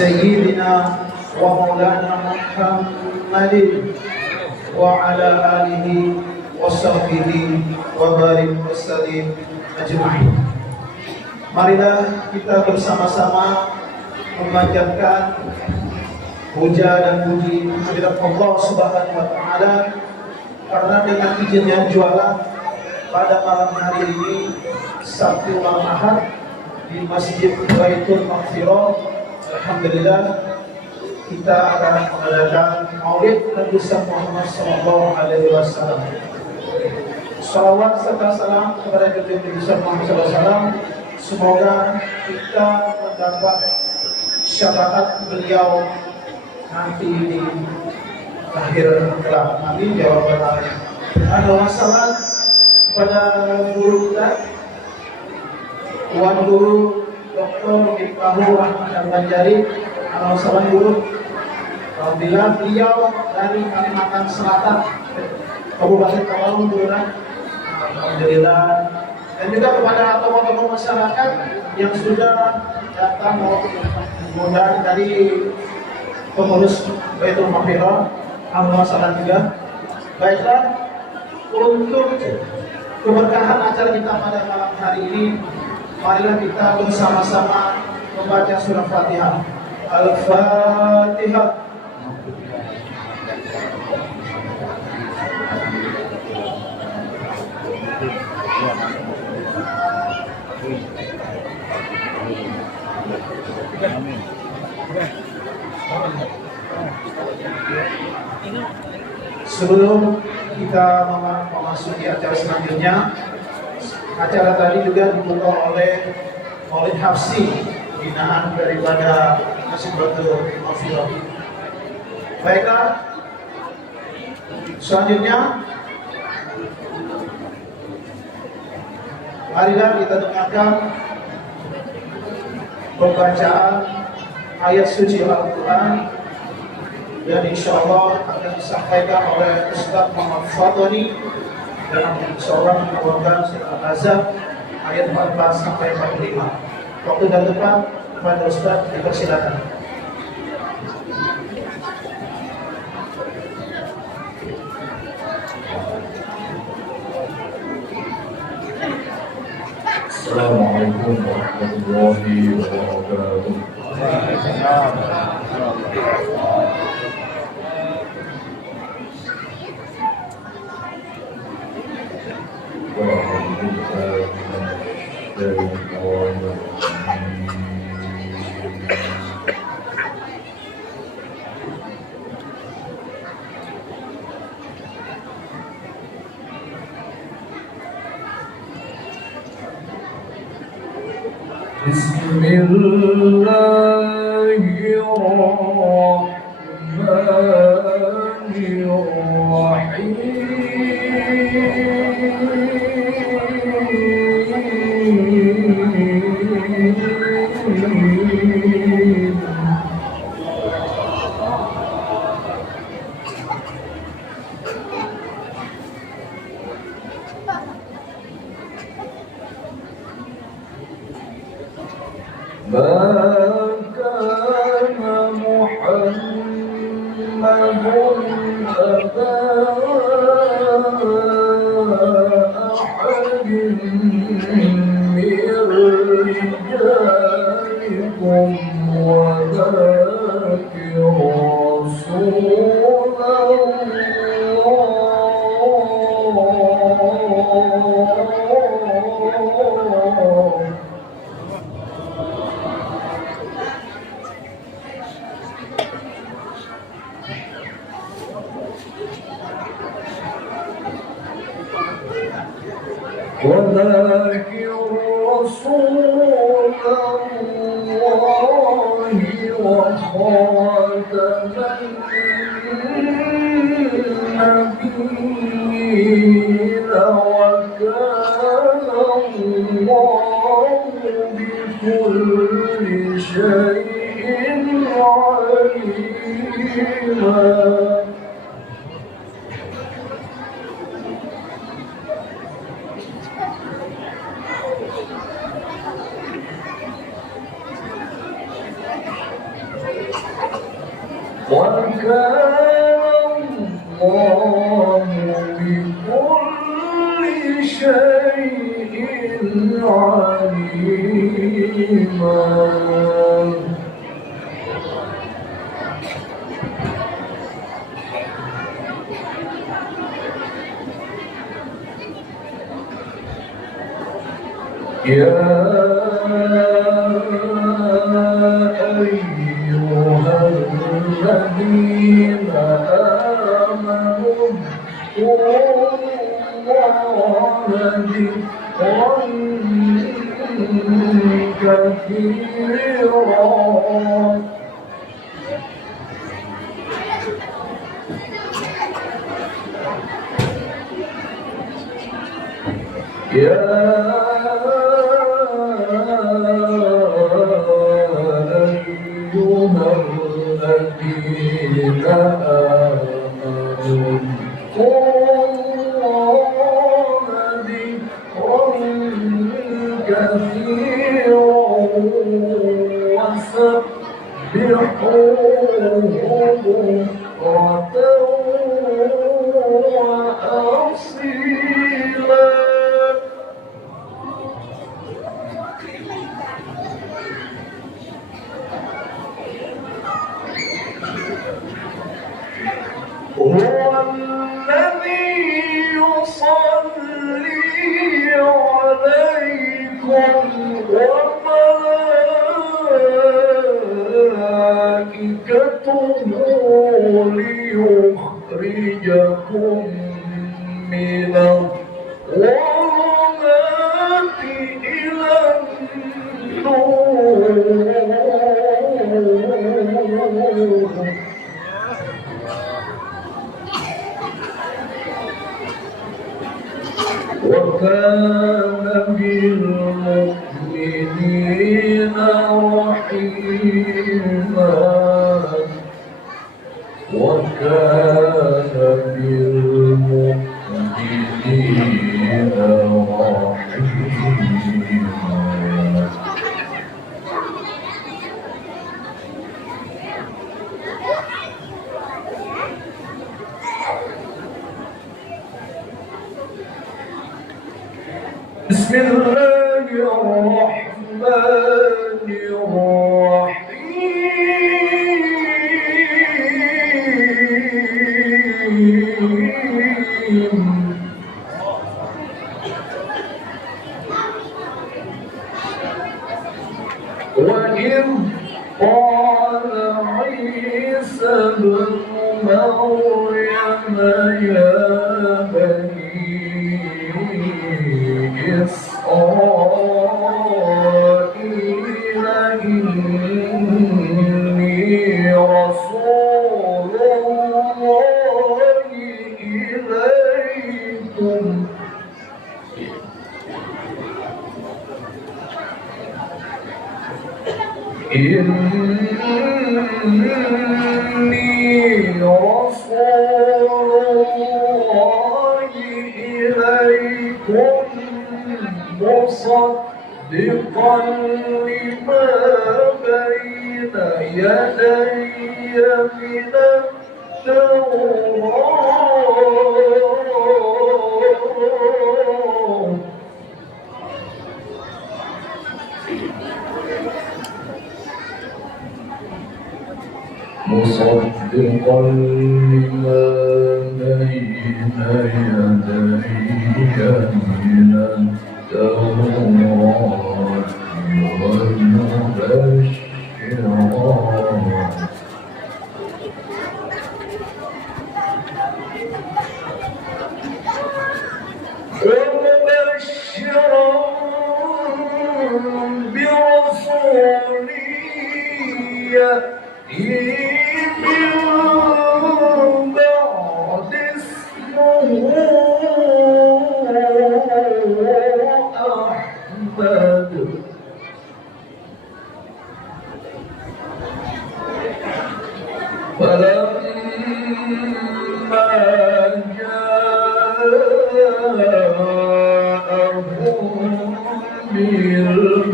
سيدنا ومولانا محمد وعلى آله وصحبه وبارك وسلم ajma'in. Marilah kita bersama-sama memanjatkan puja dan puji kehadirat Allah Subhanahu wa taala, karena dengan izinnya juara pada malam hari ini Sabtu malam Ahad di Masjid Baitul Maghfirah, alhamdulillah kita akan mengadakan Maulid Nabi Muhammad sallallahu alaihi wasallam. Salawat serta salam kepada Nabi Muhammad sallallahu alaihi wasallam. Semoga kita mendapat syafaat beliau nanti di akhir kelak. Amin ya rabbal alamin. Ada masalah pada guru kita, Tuan Guru Dr. Miftahul Rahman Al-Banjari. Ada masalah guru. Alhamdulillah beliau dari Kalimantan Selatan, Kabupaten Tawau, alhamdulillah. Dan juga kepada tokoh-tokoh masyarakat yang sudah datang kemudian dari pengurus Baitul Maghfirah, alhamdulillah juga. Baiklah, untuk keberkahan acara kita pada malam hari ini, marilah kita bersama-sama membaca surah Fatihah. Al-Fatihah. Sebelum kita memasuki acara selanjutnya, acara tadi juga dibuka oleh Maulid Hafsi, binaan daripada Masjid Baitul Maghfirah. Baiklah, selanjutnya marilah kita dengarkan pembacaan ayat suci Al-Quran yang insya Allah akan disampaikan oleh Ustaz Muhammad Fadhani dalam seorang membawakan surah Al-Ahzab ayat 14 sampai 45. Waktu dan tempat kepada Ustaz dipersilakan. Assalamualaikum warahmatullahi wabarakatuh. وكان الله بكل شيء عليما. يا أيها الذين آمنوا اذكروا الله ذكرا كثيرا. يا أيها الذين آمنوا اذكروا الله ذكرا كثيرا وسبحوه بكرة وأصيلا. هو الذي يصلي عليكم وملائكته ليخرجكم من الظلمات إلى النور. وكان بالمؤمنين رحيما. وكان بالمؤمنين رحيما. بسم الله الرحمن الرحيم. وإذ قال عيسى ابن مريم يا بني إسرائيل إني رسول الله إليكم مصدقا لما بين يدي من التوراة. مصدقا لما بين يدي من التوراة ومبشرا برسول يأتي من بعد اسمه أحمد. فلما جاءهم بالبينات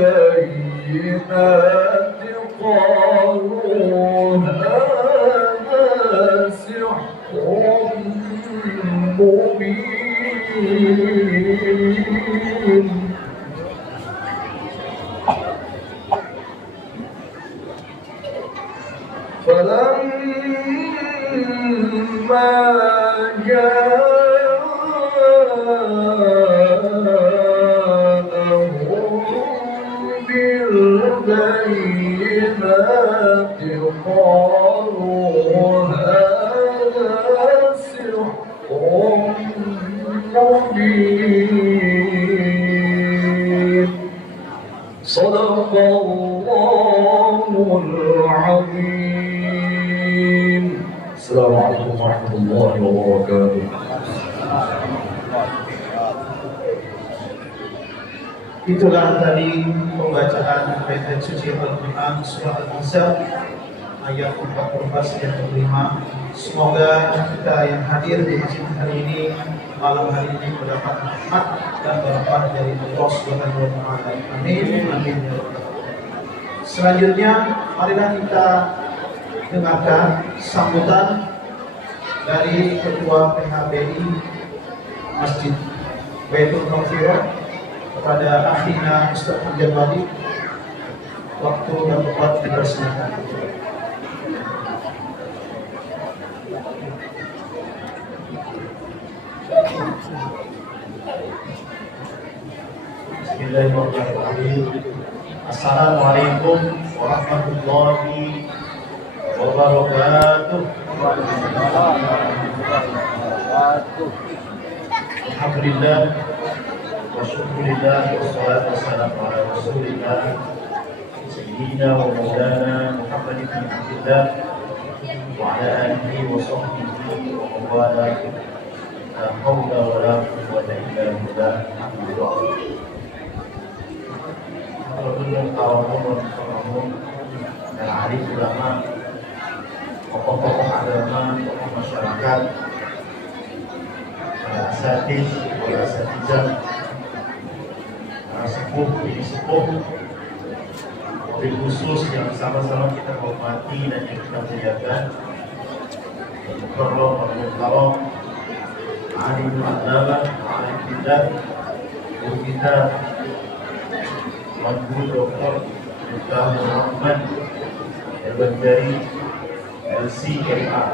قالوا هذا فلما جاءهم بالبينات قالوا هذا سحر مبين صدق الله العظيم. السلام عليكم ورحمة الله وبركاته. Itulah tadi pembacaan ayat suci Al-Quran surah Al-Ahzab ayat 44 dan 45. Semoga kita yang hadir di masjid hari ini, malam hari ini mendapat rahmat dan berkat dari Allah Subhanahu wa taala. Amin. Amin ya rabbal alamin. Selanjutnya marilah kita dengarkan sambutan dari Ketua PHBI Masjid Baitul Maqfirah kepada akhina Ustaz Hamdan Wali. Waktu dan tempat dipersilakan. Bismillahirrahmanirrahim. Assalamualaikum warahmatullahi wabarakatuh. Alhamdulillah wa syukurillah wassalatu wassalamu ala rasulillah sayyidina wa maulana Muhammad ibn Abdillah wa ala alihi wa sahbihi wa mawala. La haula wa la quwwata illa billah. Alhamdulillah, dan arif ulama, tokoh-tokoh agama, tokoh masyarakat, para asatidz, para asatizah, para sepuh, ini sepuh, mobil khusus yang sama-sama kita hormati dan yang kita muliakan. Mukarram, al-mukarram, alimul alama, alhamdulillah, guru kita, Guru Dr. Miftah Muhammad Al-Bandari LCMA,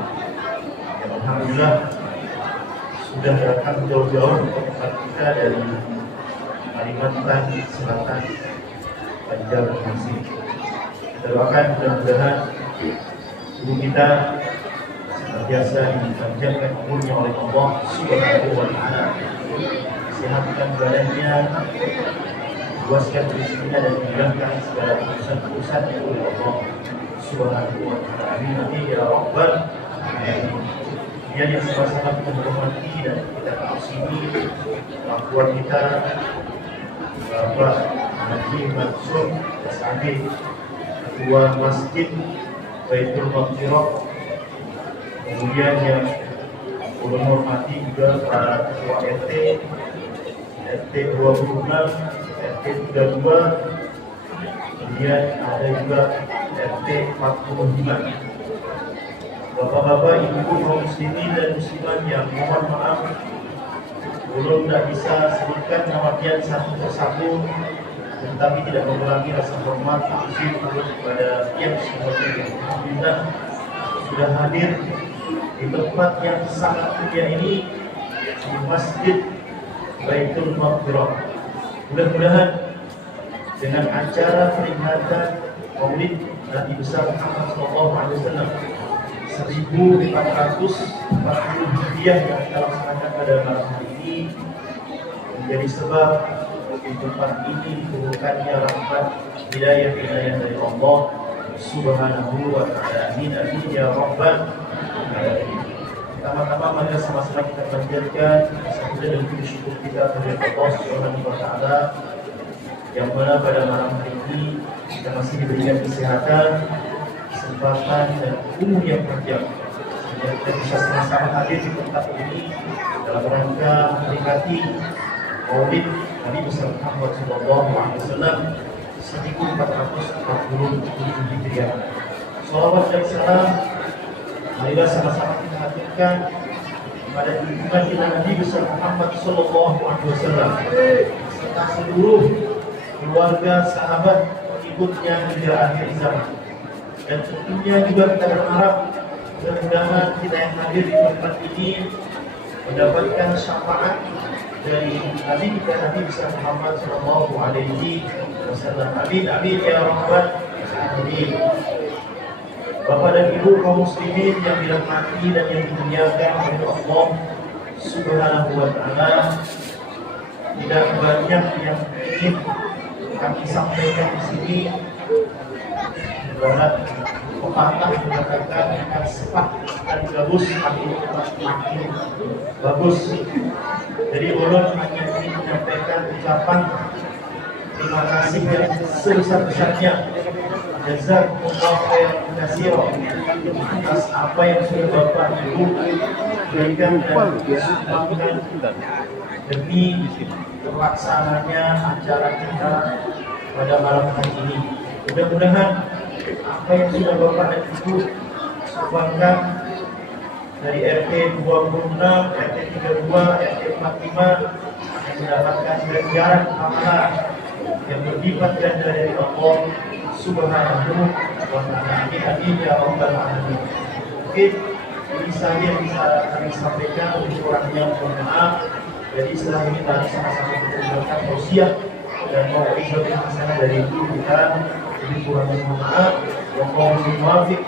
yang alhamdulillah sudah datang jauh-jauh ke tempat kita dari Kalimantan Selatan, Banjarmasin. Kita doakan mudah-mudahan guru kita senantiasa dipanjangkan umurnya oleh Allah Subhanahu wa taala, sehatkan badannya, luaskan rezekinya dan menghilangkan segala urusan-urusan yang oleh Allah Subhanahu wa taala. Amin amin ya rabbal alamin. Yang sama-sama kita hormati dan kita kasih orang tua kita, Bapak Haji Mansur Sa'di, Ketua Masjid Baitul Maqfirah, kemudian yang ulun hormati juga para ketua RT 26, RT 32, kemudian ada juga RT 45. Bapak-bapak, ibu kaum muslimin dan muslimat yang mohon maaf belum tidak bisa sebutkan nama pian satu persatu, tetapi tidak mengurangi rasa hormat izin kepada pian semuanya yang alhamdulillah sudah hadir di tempat yang sangat mulia ini, di Masjid Baitul Maqfirah. Mudah-mudahan dengan acara peringatan Maulid Nabi besar Muhammad SAW 1440 Hijriah yang kita laksanakan pada malam hari ini menjadi sebab di tempat ini diturunkannya rahmat hidayah dari Allah Subhanahu wa taala. Amin amin ya rabbal alamin. Pertama-tama mari sama-sama kita panjatkan satu dan puji syukur kita kepada Allah Subhanahu wa taala yang mana pada malam hari ini kita masih diberikan kesehatan, kesempatan dan umur yang panjang sehingga kita bisa sama-sama hadir di tempat ini dalam rangka memperingati Maulid Nabi besar Muhammad SAW 1440 Hijriah. Salawat dan salam marilah sama-sama kita haturkan pada junjungan kita Nabi besar Muhammad Sallallahu Alaihi Wasallam serta seluruh keluarga, sahabat, pengikutnya hingga akhir zaman. Dan tentunya juga kita berharap mudah-mudahan kita yang hadir di tempat ini mendapatkan syafaat dari Nabi kita Nabi besar Muhammad Sallallahu Alaihi Wasallam. Amin amin ya rabbal alamin. Bapak dan Ibu kaum muslimin yang dirahmati dan yang dimuliakan oleh Allah Subhanahu wa taala, tidak banyak yang ingin kami sampaikan di sini. Ibarat pepatah mengatakan akan sepat dan bagus tapi makin bagus. Jadi ulun hanya ingin menyampaikan ucapan terima kasih yang sebesar-besarnya. Jazakumullah khairan katsiran atas apa yang sudah Bapak Ibu berikan dan sumbangkan demi terlaksananya acara kita pada malam hari ini. Mudah-mudahan apa yang sudah Bapak dan Ibu sumbangkan dari RT 26, RT 32, RT 45 akan mendapatkan ganjaran amalan yang berlipat ganda dari Allah Subhanahu wa ta'ala. Amin ya rabbal alamin. Mungkin ini saja yang bisa kami sampaikan, untuk kurangnya mohon maaf. Jadi setelah ini tadi sama-sama kita mendengarkan tausiah dan mau'izah yang hasanah dari ibu kita. Jadi kurangnya mohon maaf. Wallahul muwaffiq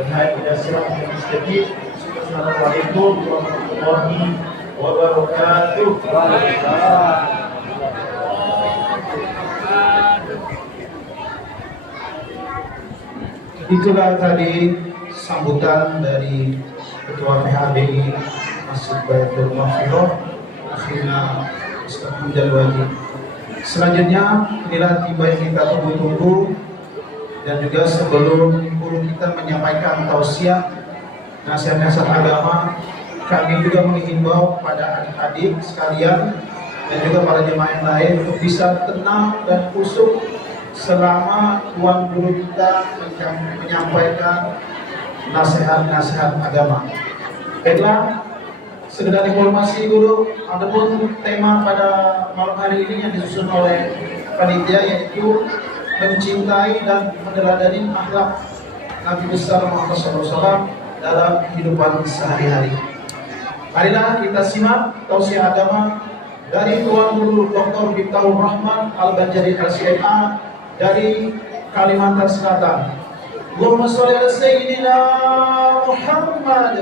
dan hadi ila siratal mustaqim. Assalamualaikum warahmatullahi wabarakatuh. Itulah tadi sambutan dari Ketua PHBI Masjid Baitul Maghfirah akhirnya Ustaz Hamdan Wadi. Selanjutnya inilah tiba yang kita tunggu-tunggu, dan juga sebelum guru kita menyampaikan tausiah nasihat-nasihat agama, kami juga menghimbau pada adik-adik sekalian dan juga para jemaah yang lain untuk bisa tenang dan khusyuk selama tuan guru kita menyampaikan nasihat-nasihat agama. Baiklah, sekedar informasi guru, adapun tema pada malam hari ini yang disusun oleh panitia yaitu mencintai dan meneladani akhlak Nabi besar Muhammad SAW dalam kehidupan sehari-hari. Marilah kita simak tausiah agama dari Tuan Guru Dr. Miftahul Rahman Al-Banjari LCMA dari Kalimantan Selatan. Allahumma sholli ala sayyidina Muhammad.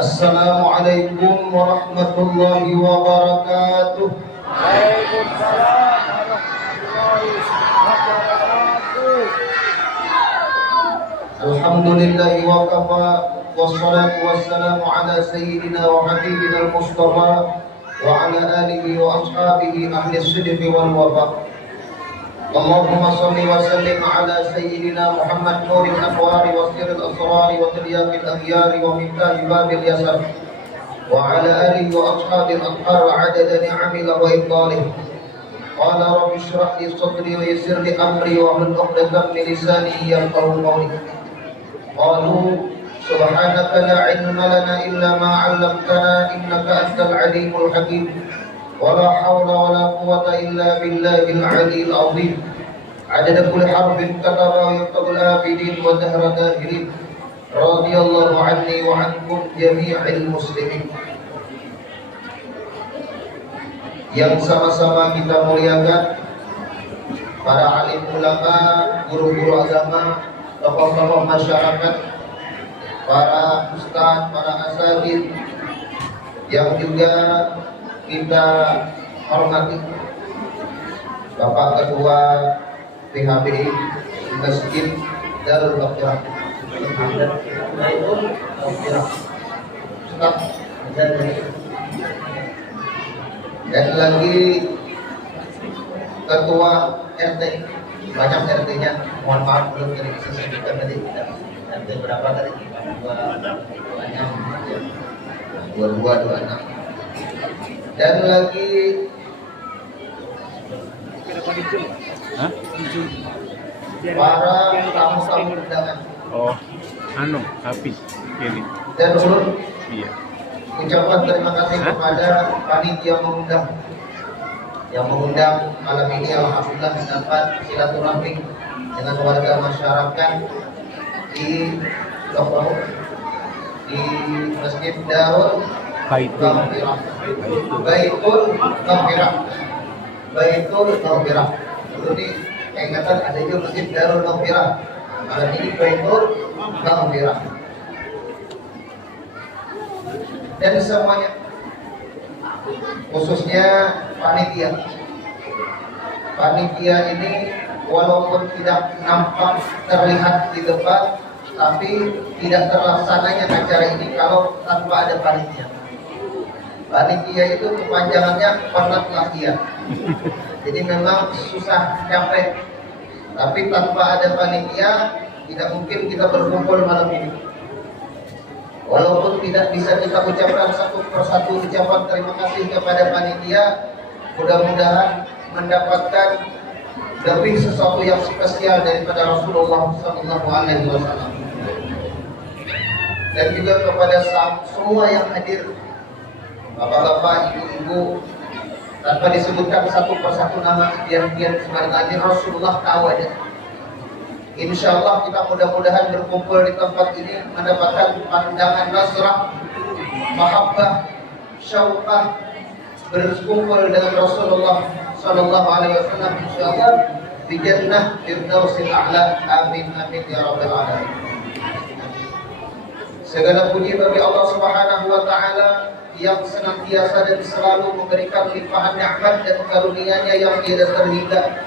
Assalamualaikum warahmatullahi wabarakatuh. Waalaikumsalam warahmatullahi wabarakatuh. Alhamdulillahi wa kafa, wassalatu wassalamu ala sayyidina wa habibina al-Mustafa wa ala alihi wa ashabihi ahli sidqi wal wafa. اللهم صل وسلم على سيدنا محمد نور الأنوار وسر الأسرار وترياق الأغيار ومفتاح باب اليسر وعلى آله وأصحابه الأطهار عدد نعمه وإفضاله. قال رب اشرح لي صدري ويسر لي أمري واحلل عقدة من لساني يفقهوا قولي. قالوا سبحانك لا علم لنا إلا ما علمتنا إنك أنت العليم الحكيم ولا حول ولا قوة إلا بالله العلي العظيم. عدد كل حرف كتبه يكتب الآبدين ودهر داهرين. رضي الله عني وعنكم جميع المسلمين. Yang sama-sama kita muliakan para alim ulama, guru-guru agama, tokoh-tokoh masyarakat, para ustaz, para asatidz yang juga kita hormati, Bapak Ketua PHBI Masjid Darul Maghfirah, dan lagi Ketua RT, banyak RT-nya, mohon maaf belum jadi disebutkan tadi. RT berapa tadi? 2226. Dan lagi para tamu-tamu undangan. Oh, Hafiz ini. Dan ulun Iya. ucapan terima kasih kepada panitia yang mengundang malam ini. Alhamdulillah dapat silaturahmi dengan warga masyarakat di Lombok, di Masjid Darul Maghfirah. Baitul Maghfirah. Ini ingatan ada juga Masjid Darul Maghfirah. Malam ini Baitul Maghfirah. Dan semuanya, khususnya panitia ini walaupun tidak nampak terlihat di depan, tapi tidak terlaksananya acara ini kalau tanpa ada panitia. Panitia itu kepanjangannya penat latihan. Jadi memang susah capek. Tapi tanpa ada panitia tidak mungkin kita berkumpul malam ini. Walaupun tidak bisa kita ucapkan satu persatu ucapan terima kasih kepada panitia, mudah-mudahan mendapatkan lebih sesuatu yang spesial daripada Rasulullah SAW. Dan juga kepada semua yang hadir, bapak-bapak, ibu-ibu, tanpa disebutkan satu persatu nama, biar sebenarnya Rasulullah tahu aja. Insya Allah kita mudah-mudahan berkumpul di tempat ini mendapatkan pandangan nasrah, mahabbah, syauqah, berkumpul dengan Rasulullah Sallallahu Alaihi Wasallam. Insya Allah di Jannah Firdausil A'la. Amin amin ya rabbal alamin. Segala puji bagi Allah Subhanahu Wa Taala yang senantiasa dan selalu memberikan limpahan nikmat dan karunia-Nya yang tiada terhingga.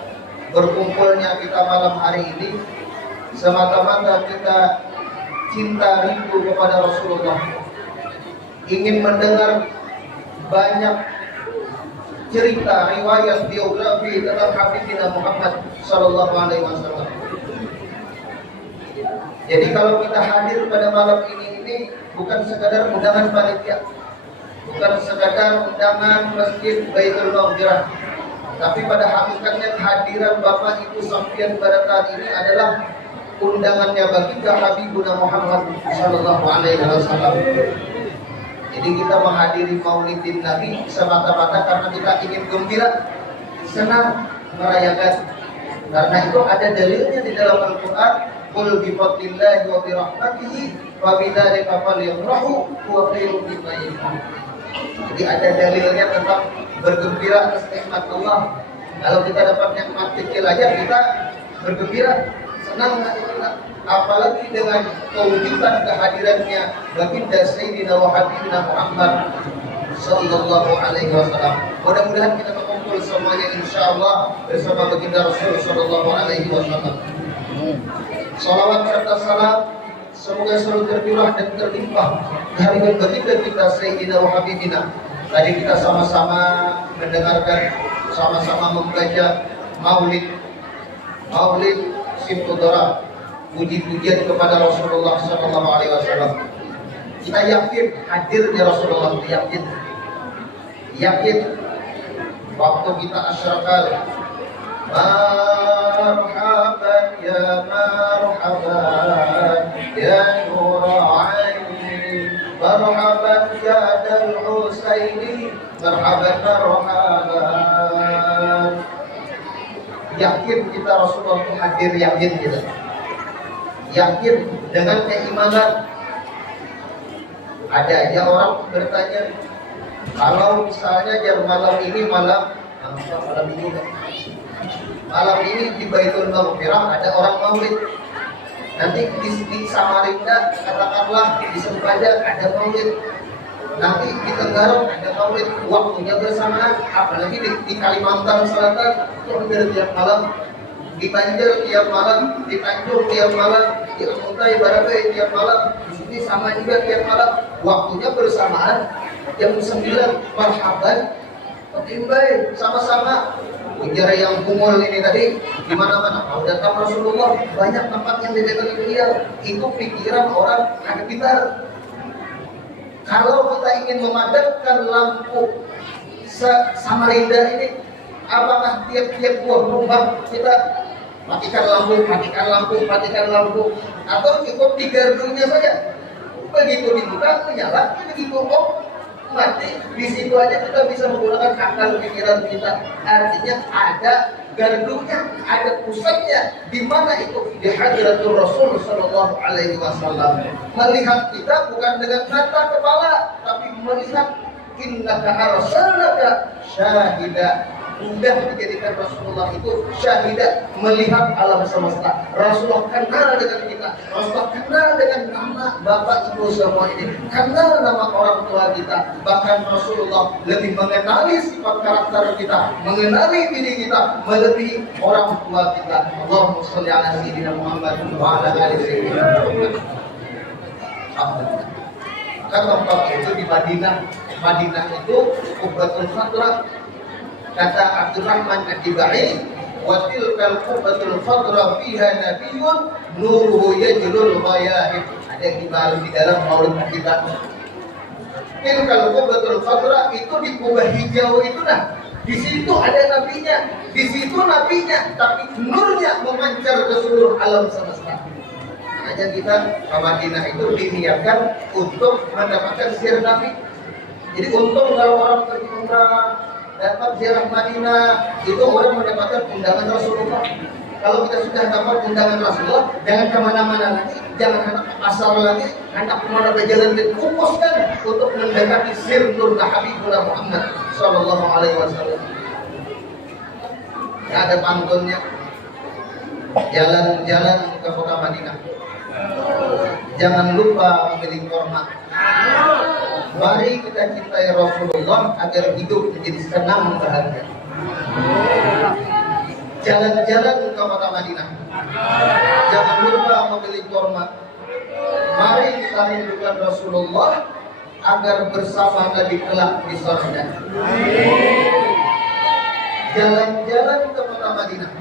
Berkumpulnya kita malam hari ini semata-mata kita cinta rindu kepada Rasulullah, ingin mendengar banyak cerita, riwayat, biografi tentang Habibina Muhammad Sallallahu Alaihi Wasallam. Jadi kalau kita hadir pada malam ini bukan sekadar undangan panitia, bukan sekadar undangan Masjid Baitul Maghfirah, tapi pada hakikatnya kehadiran Bapak Ibu Sofyan Barakat ini adalah undangannya bagi Habibuna Muhammad Sallallahu Alaihi Wasallam. Jadi kita menghadiri Maulidin Nabi semata-mata karena kita ingin gembira, senang merayakan. Karena itu ada dalilnya di dalam Al-Quran. Qul bi fadlillahi wa bi rahmatihi wa bidzalika falyafrahu huwa khairun mimma yajma'un. Jadi ada dalilnya tentang bergembira atas nikmat Allah. Kalau kita dapat nikmat kecil aja kita bergembira, senang kita. Apalagi dengan kewujudan kehadirannya baginda Sayyidina wa Habibina Muhammad Sallallahu Alaihi Wasallam. Mudah-mudahan kita berkumpul semuanya insyaallah bersama baginda Rasul Sallallahu Alaihi Wasallam. Salawat serta salam semoga selalu tercurah dan terlimpah dari baginda kita Sayyidina wa Habibina. Tadi kita sama-sama mendengarkan, sama-sama membaca Maulid Maulid Simkudara, puji-pujian kepada Rasulullah Sallallahu Alaihi Wasallam. Kita yakin hadirnya Rasulullah, yakin waktu kita asyrakal, marhaban ya marhaban ya nuraini, marhaban ya dal husaini, marhaban. Yakin kita Rasulullah itu hadir, yakin kita, yakin dengan keimanan. Ada aja orang bertanya, kalau misalnya jam malam ini di Baitul Maghfirah ada orang maulid, nanti di Samarinda katakanlah di Sempadan ada maulid, nanti di Tenggarong ada maulid, waktunya bersamaan, apalagi di Kalimantan Selatan itu hampir tiap malam, di Banjar tiap malam, di Tanjung tiap malam, di Untai Barabai tiap malam, di sini sama juga tiap malam, waktunya bersamaan jam 9. Marhaban, Timbai, sama-sama. Ujar yang kumul ini tadi di mana-mana. Kalau datang Rasulullah, banyak tempat yang didatangi beliau. Itu pikiran orang ada pintar. Kalau kita ingin memadamkan lampu Samarinda ini, apakah tiap-tiap buah rumah kita matikan lampu, atau cukup di gardunya saja? Begitu dibuka, menyala, begitu mati. Di situ aja kita bisa menggunakan akal pikiran kita. Artinya ada gardunya, ada pusatnya. Di mana itu? Di Hadratul Rasul Sallallahu Alaihi Wasallam. Melihat kita bukan dengan mata kepala, tapi melihat innaka arsalnaka syahida. Mudah dijadikan Rasulullah itu syahidat, melihat alam semesta. Rasulullah kenal dengan kita, Rasulullah kenal dengan nama bapak ibu semua ini, kenal nama orang tua kita. Bahkan Rasulullah lebih mengenali sifat karakter kita, mengenali diri kita, melebihi orang tua kita. Allahumma sholli ala sayyidina Muhammad wa ala ali sayyidina Muhammad. Alhamdulillah. Kan tempat itu di Madinah. Madinah itu Qubbatul Khadrah. Kata Abdurrahman Ad-Dibai, wa tilkal qubbatul khadra fiha nabiyyun nuruhu yajlul ghayahib. Ada di dalam maulid kita. Tilkal qubbatul khadra itu di kubah hijau itu, nah di situ ada nabinya, di situ nabinya, tapi nurnya memancar ke seluruh alam semesta. Makanya kita ke Madinah itu diniatkan untuk mendapatkan sir Nabi. Jadi untung kalau orang pergi umrah dapat ziarah Madinah, itu orang mendapatkan undangan Rasulullah. Kalau kita sudah dapat undangan Rasulullah, jangan kemana-mana lagi, jangan hendak ke pasar lagi, hendak kemana berjalan dikumpulkan untuk mendekati sir nur Habibullah Muhammad Sallallahu Alaihi Wasallam. Ada pantunnya, jalan-jalan ke kota Madinah. Jangan lupa memilih korma. Mari kita cintai Rasulullah agar hidup menjadi senang bahagia. Jalan-jalan ke kota Madinah. Jangan lupa memilih korma. Mari kita rindukan Rasulullah agar bersama Nabi kelak di surga. Jalan-jalan ke kota Madinah.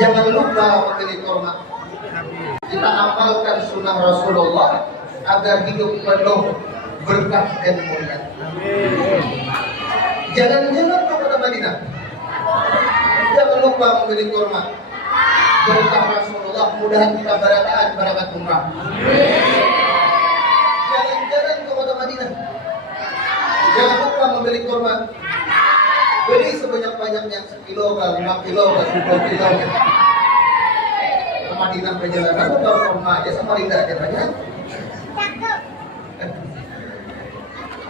Jangan lupa memilih korma. Kita amalkan sunnah Rasulullah agar hidup penuh berkah dan mulia. Jalan-jalan ke kota Madinah. Jangan lupa membeli kurma. Berkah Rasulullah, mudahan kita barakat umrah. Jalan-jalan ke kota Madinah. Jangan lupa membeli kurma. Beli sebanyak-banyaknya, 1 kilo, 5 kilo, 10 kilo. Ke Madinah perjalanan, baru kurma aja sama Rinda aja banyak.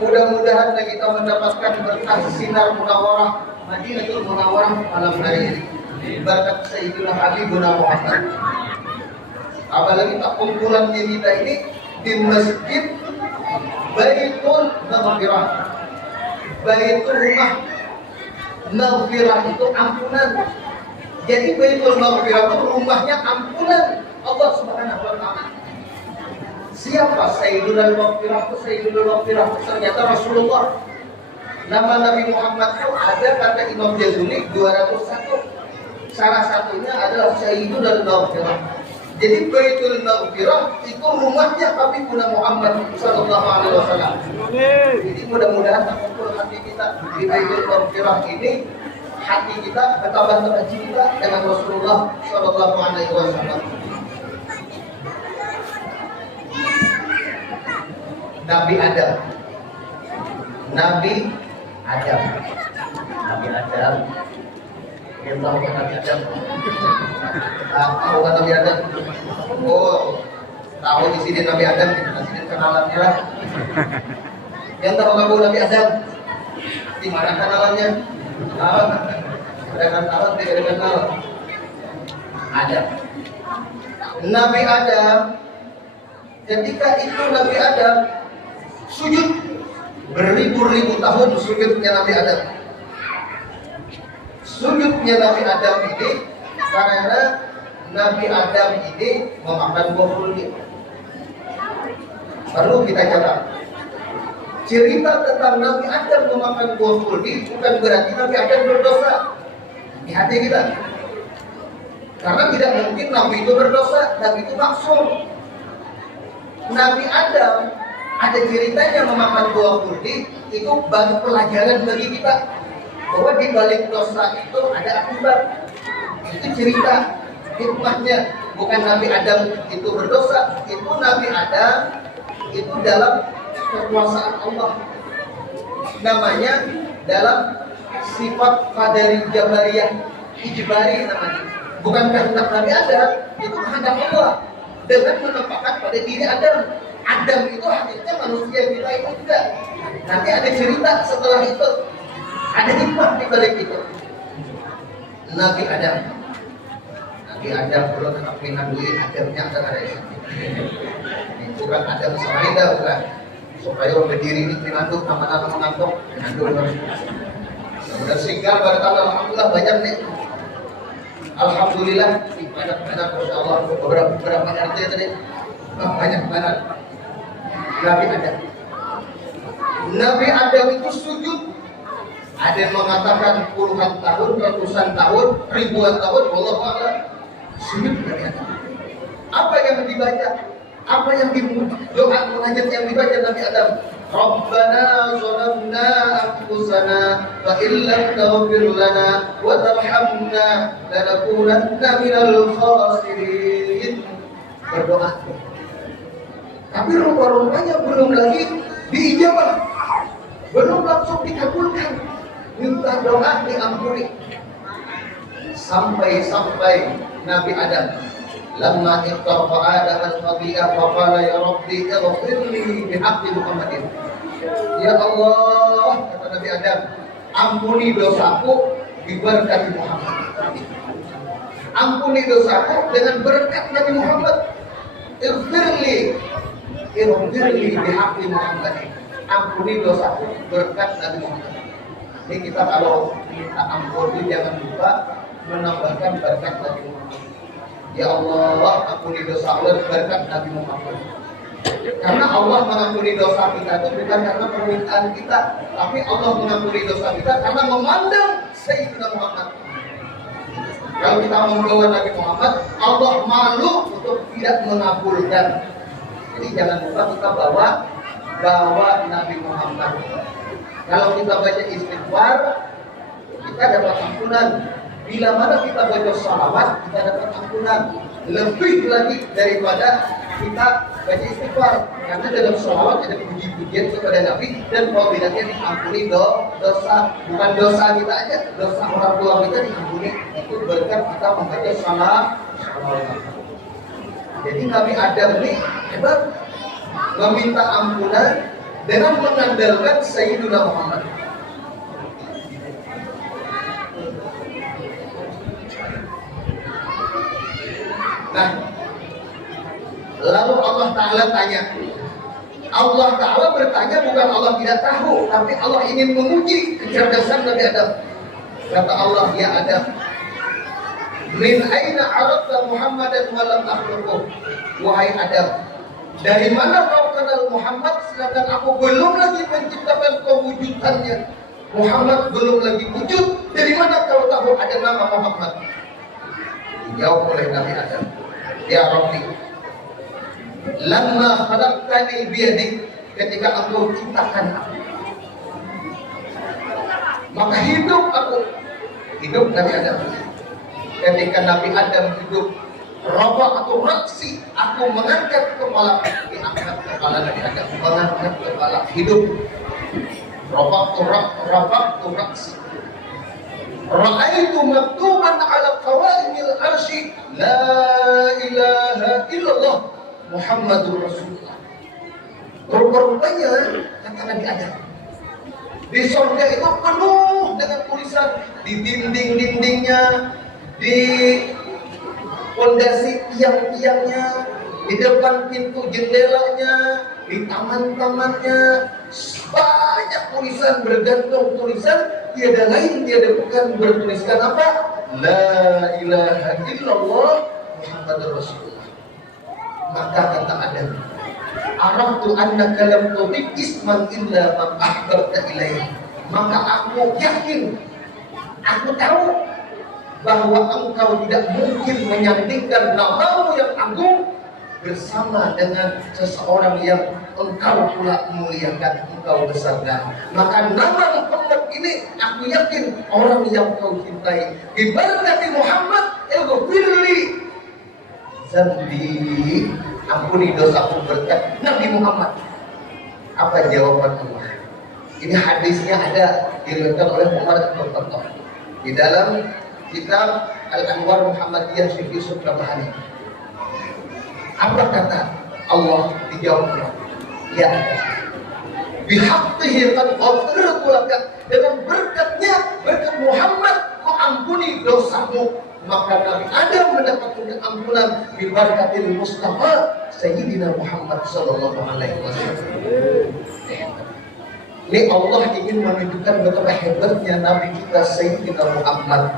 Mudah-mudahan kita mendapatkan berkah sinar Munawarah Madinatul Munawarah malam hari ini. Berkat Sayyidina Habibuna Muhammad. Apalagi tak kumpulannya kita ini di masjid Baitul Maghfirah. Baitul rumah Maghfirah itu ampunan. Jadi Baitul Maghfirah itu rumahnya ampunan Allah Subhanahu wa Ta'ala. Siapa Sayyidul Maghfirah itu? Sayyidul Maghfirah ternyata Rasulullah. Nama Nabi Muhammad itu ada kata Imam Jazuli 201. salah satunya adalah Sayyidul Maghfirah. Jadi Baitul Maghfirah itu rumahnya Habibuna Muhammad sallallahu alaihi wasallam. Jadi mudah-mudahan terkumpul hati kita di Baitul Maghfirah ini, hati kita bertambah cinta dengan Rasulullah sallallahu alaihi wasallam. Nabi Adam. Nabi Adam. Nabi Adam. Yang tahu kan Nabi Adam? Tahu kan Nabi Adam? Oh, tahu di sini Nabi Adam, di sini kenalannya lah. Yang tahu kamu Nabi Adam? Di mana kenalannya? Ada kenalan, tidak ada kenalan. Adam. Nabi Adam. Ketika itu Nabi Adam sujud beribu-ribu tahun, sujudnya Nabi Adam. Sujudnya Nabi Adam ini karena Nabi Adam ini memakan buah kuldi. Perlu kita catat. Cerita tentang Nabi Adam memakan buah kuldi bukan berarti Nabi Adam berdosa. Di hati kita. Karena tidak mungkin Nabi itu berdosa, Nabi itu maksum. Nabi Adam ada ceritanya memakan buah kuldi, itu bagi pelajaran bagi kita bahwa di balik dosa itu ada akibat. Itu cerita hikmahnya. Bukan Nabi Adam itu berdosa, itu Nabi Adam itu dalam kekuasaan Allah. Namanya dalam sifat qadari jabariyah, ijbari namanya. Bukan kehendak Nabi Adam, itu kehendak Allah dengan menempatkan pada diri Adam. Adam itu hakikatnya manusia, kita itu juga. Nanti ada cerita setelah itu, ada hikmah di balik itu. Nabi Adam. Nabi Adam belum anak Nabi Adamnya ada itu. Itu kan Adam Samarinda bukan. Supaya orang berdiri ini pinanduk, nama-nama mengantuk, pinanduk. Kemudian singgah pada tanggal Alhamdulillah banyak nih. Alhamdulillah banyak Masya Allah. Berapa RT tadi? Banyak banget. Nabi Adam. Nabi Adam itu sujud. Ada yang mengatakan puluhan tahun, ratusan tahun, ribuan tahun, wallahu a'lam. Sujud Nabi Adam. Apa yang dibaca? Apa yang doa munajat yang dibaca Nabi Adam? Rabbana zalamna anfusana wa illam taghfir lana wa tarhamna lanakunanna minal khasirin. Berdoa. Tapi rupa-rupanya belum lagi diijabah, belum langsung dikabulkan. Minta doa diampuni. Sampai Nabi Adam, lamma iqtarfa Adam al-khati'ah wa qala ya Rabbi ighfir li bihaqqi Muhammadin. Ya Allah, kata Nabi Adam, ampuni dosaku diberkati Muhammad. Ampuni dosaku dengan berkat Nabi Muhammad. Ighfirli bihaqqi Muhammad. Ampuni dosaku berkat Nabi Muhammad. Ini kita kalau minta ampun jangan lupa menambahkan berkat Nabi Muhammad. Ya Allah, ampuni dosa Allah berkat Nabi Muhammad. Karena Allah mengampuni dosa kita itu bukan karena permintaan kita, tapi Allah mengampuni dosa kita karena memandang Sayyidina Muhammad. Kalau kita membawa Nabi Muhammad, Allah malu untuk tidak mengabulkan. Jadi jangan lupa kita bawa Nabi Muhammad. Kalau kita baca istighfar, kita dapat ampunan. Bila mana kita baca salawat, kita dapat ampunan. Lebih lagi daripada kita baca istighfar. Karena dalam salawat ada puji-pujian kepada Nabi dan fadilahnya diampuni dosa. Bukan dosa kita aja, dosa orang tua kita diampuni. Itu berkat kita membaca salawat. Jadi Nabi Adam ini hebat, meminta ampunan dengan mengandalkan Sayyidina Muhammad. Nah, lalu Allah Ta'ala tanya. Allah Ta'ala bertanya bukan Allah tidak tahu, tapi Allah ingin menguji kecerdasan Nabi Adam. Kata Allah, ya Adam, min aina arafta Muhammadan wa lam akhluquh. Wahai Adam, dari mana kau kenal Muhammad sedangkan aku belum lagi menciptakan kewujudannya? Muhammad belum lagi wujud. Dari mana kau tahu ada nama Muhammad? Dijawab oleh Nabi Adam, ya Rabbi, lamma khalaqtani biyadik, ketika Engkau ciptakan aku, maka hidup aku. Hidup Nabi Adam. Ketika Nabi Adam hidup, rafa atau raksi, aku mengangkat kepala, diangkat kepala Nabi Adam, mengangkat kepala, hidup. Rafa atau raksi. Ra'aitu maktuban ala qawaimil arsy la ilaha illallah Muhammadur Rasulullah. Rupanya kata Nabi Adam, di surga itu penuh dengan tulisan, di dinding-dindingnya, di pondasi tiang-tiangnya, di depan pintu jendelanya, di taman-tamannya, banyak tulisan, bergantung tulisan, tiada lain tiada bukan bertuliskan apa? La ilaha illallah Muhammadur Rasulullah. Maka kata Adam, araftu annaka lam tudib isman illa man ahbabta ilaihi. Maka aku yakin, aku tahu bahwa engkau tidak mungkin menyandingkan namamu yang agung bersama dengan seseorang yang engkau pula muliakan, engkau besarkan. Maka nama Muhammad ini aku yakin orang yang kau cintai. Ibarat Muhammad, ighfirli zambi, ampuni dosaku berkat Nabi Muhammad. Apa jawaban Allah? Ini hadisnya ada diriwayatkan oleh Umar bin Khattab di dalam kitab Al-Anwar Muhammadiyah Syekh Yusuf Nabhani. Apa kata Allah? Dijawabnya, ya, bihaqqihi qad ghafartu laka, dengan berkatnya, berkat Muhammad kau ampuni dosamu. Maka Nabi Adam mendapatkan ampunan bibarakatil Mustafa Sayyidina Muhammad sallallahu alaihi wasallam. Ini Allah ingin menunjukkan betapa hebatnya Nabi kita Sayyidina Muhammad.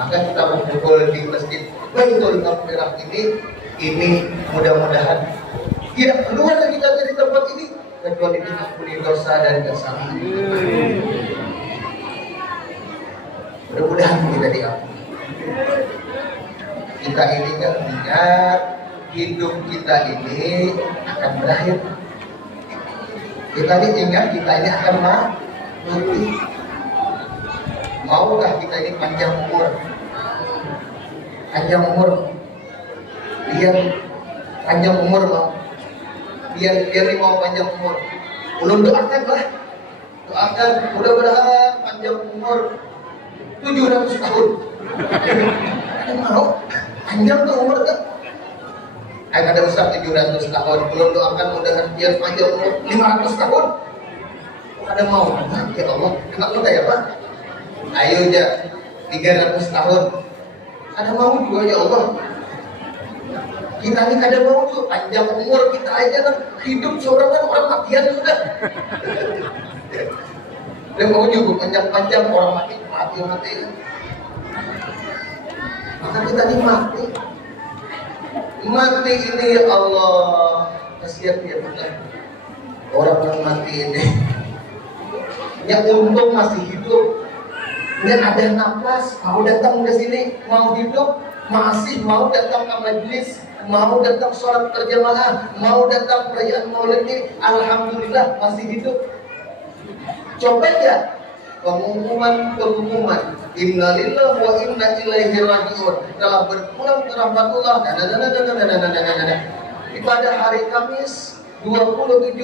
Maka kita berkumpul di Masjid Baitul Maqdis ini mudah-mudahan tidak keluar dari kita dari tempat ini kecuali diampuni dosa dan kesalahan. Mudah-mudahan kita diampuni. Kita ini kan ingat hidup kita ini akan berakhir. Kita ini ingat kita ini akan mati. Maukah kita ini panjang umur? Panjang umur. Biar panjang umur mau. Biar ini mau panjang umur. Belum doakan lah. Doakan mudah-mudahan panjang umur 700 tahun. Ada mau? Panjang tuh umur kan? Ada Ustaz 700 tahun. Belum doakan mudah-mudahan biar panjang umur 500 tahun. Ada mau? Ya Allah. Kenapa kayak apa? Ayo aja 300 tahun. Ada mau juga ya Allah. Kita ini ada mau tuh panjang umur kita aja kan hidup seorang kan orang matian sudah. Dia mau juga panjang-panjang orang mati kan. Maka kita ini mati. Mati ini ya Allah, kasihan dia benar. Orang yang mati ini. Yang untung masih hidup. Yang ada nafas, mau datang ke sini, mau hidup, masih mau datang ke majelis, mau datang sholat berjamaah, mau datang perayaan Maulid ini, alhamdulillah masih hidup. Coba ya pengumuman innalillahi wa inna ilaihi raji'un telah berpulang ke rahmatullah pada hari Kamis 27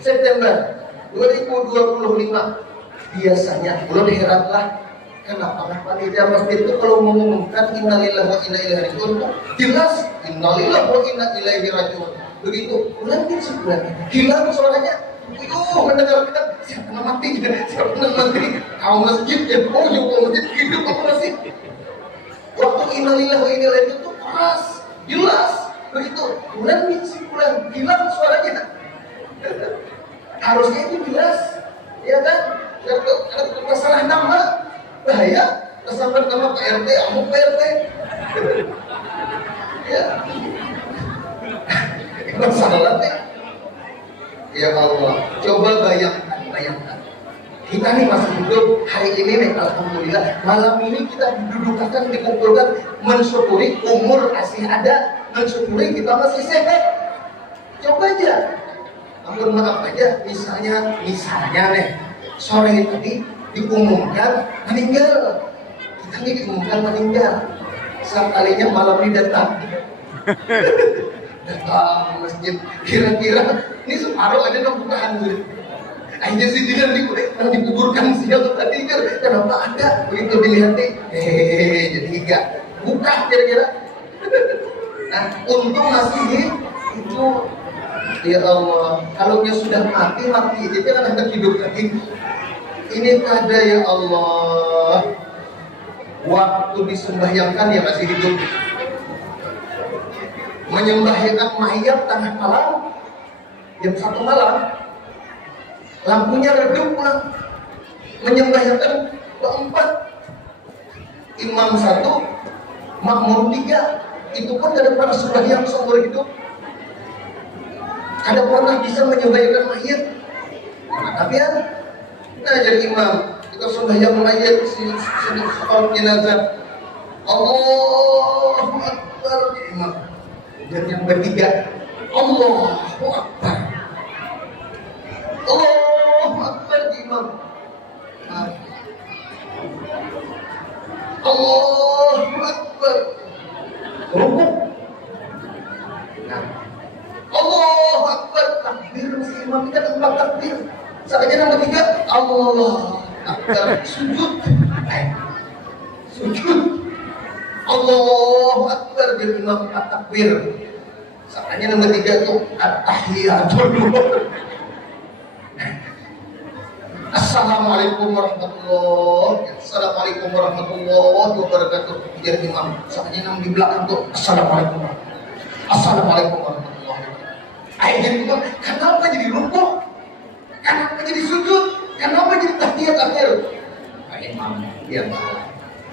September 2025. Biasanya belum heranlah kenapa panitia masjid itu kalau mengumumkan innalillahi wa inna ilaihi raji'un jelas innalillahi wa inna ilaihi raji'un. Begitu bulan hilang suaranya. Mendengar kita siapa yang mati, siapa yang mati, kau masjid ya, oh juga masjid hidup apa masih? Waktu innalillahi wa inna ilaihi itu keras, jelas, begitu bulan hilang suaranya. Harusnya itu jelas, ya kan? Kalau masalah nama bahaya, kesalahan nama PRT, amuk PRT, ya, masalah teh. Ya Allah, coba bayangkan. Kita nih masih hidup hari ini nih, alhamdulillah. Malam ini kita didudukan, dikumpulkan, mensyukuri umur masih ada, mensyukuri kita masih sehat. Coba aja, ampun maaf aja, misalnya nih, sore tadi diumumkan meninggal. Kita nih diumumkan meninggal. Sekalinya malam ini datang masjid, kira-kira ini separuh aja dong bukaan. Akhirnya sih dia dikuburkan siang tadi kan, kenapa ada? Begitu dilihat nih, jadi enggak buka kira-kira. Nah, untung masih itu, ya Allah, kalau dia sudah mati, dia kan akan hidup lagi. Ini kada ya Allah, waktu disembahyangkan dia masih hidup. Menyembahyangkan mayat tengah malam, jam 1 malam, lampunya redup pulang. Menyembahyangkan keempat, imam 1, makmum 3. Itu pun tidak pernah sembahyang seumur hidup. Kada pernah bisa menyembahyangkan mayat. Tapi ya, kita jadi imam, kita sembahyang mayat sholat jenazah. Allahu Akbar, imam. Dan yang bertiga, Allahu Akbar. Allahu Akbar, imam. Allahu Akbar. Rukuk. Nah, Allahu Akbar, takbir si imam kita tempat takbir. Saatnya nomor 3, Allah Akbar, sujud. Sujud. Allahu Akbar, dia imam takbir. Saatnya nomor 3 itu at-tahiyatul. Assalamualaikum warahmatullahi wabarakatuh. Jadi imam, saatnya yang di belakang tuh Assalamualaikum warahmatullahi wabarakatuh. Akhirnya imam, kenapa jadi rukuk? Kenapa jadi sujud? Kenapa jadi tahiyat akhir? Imam, ya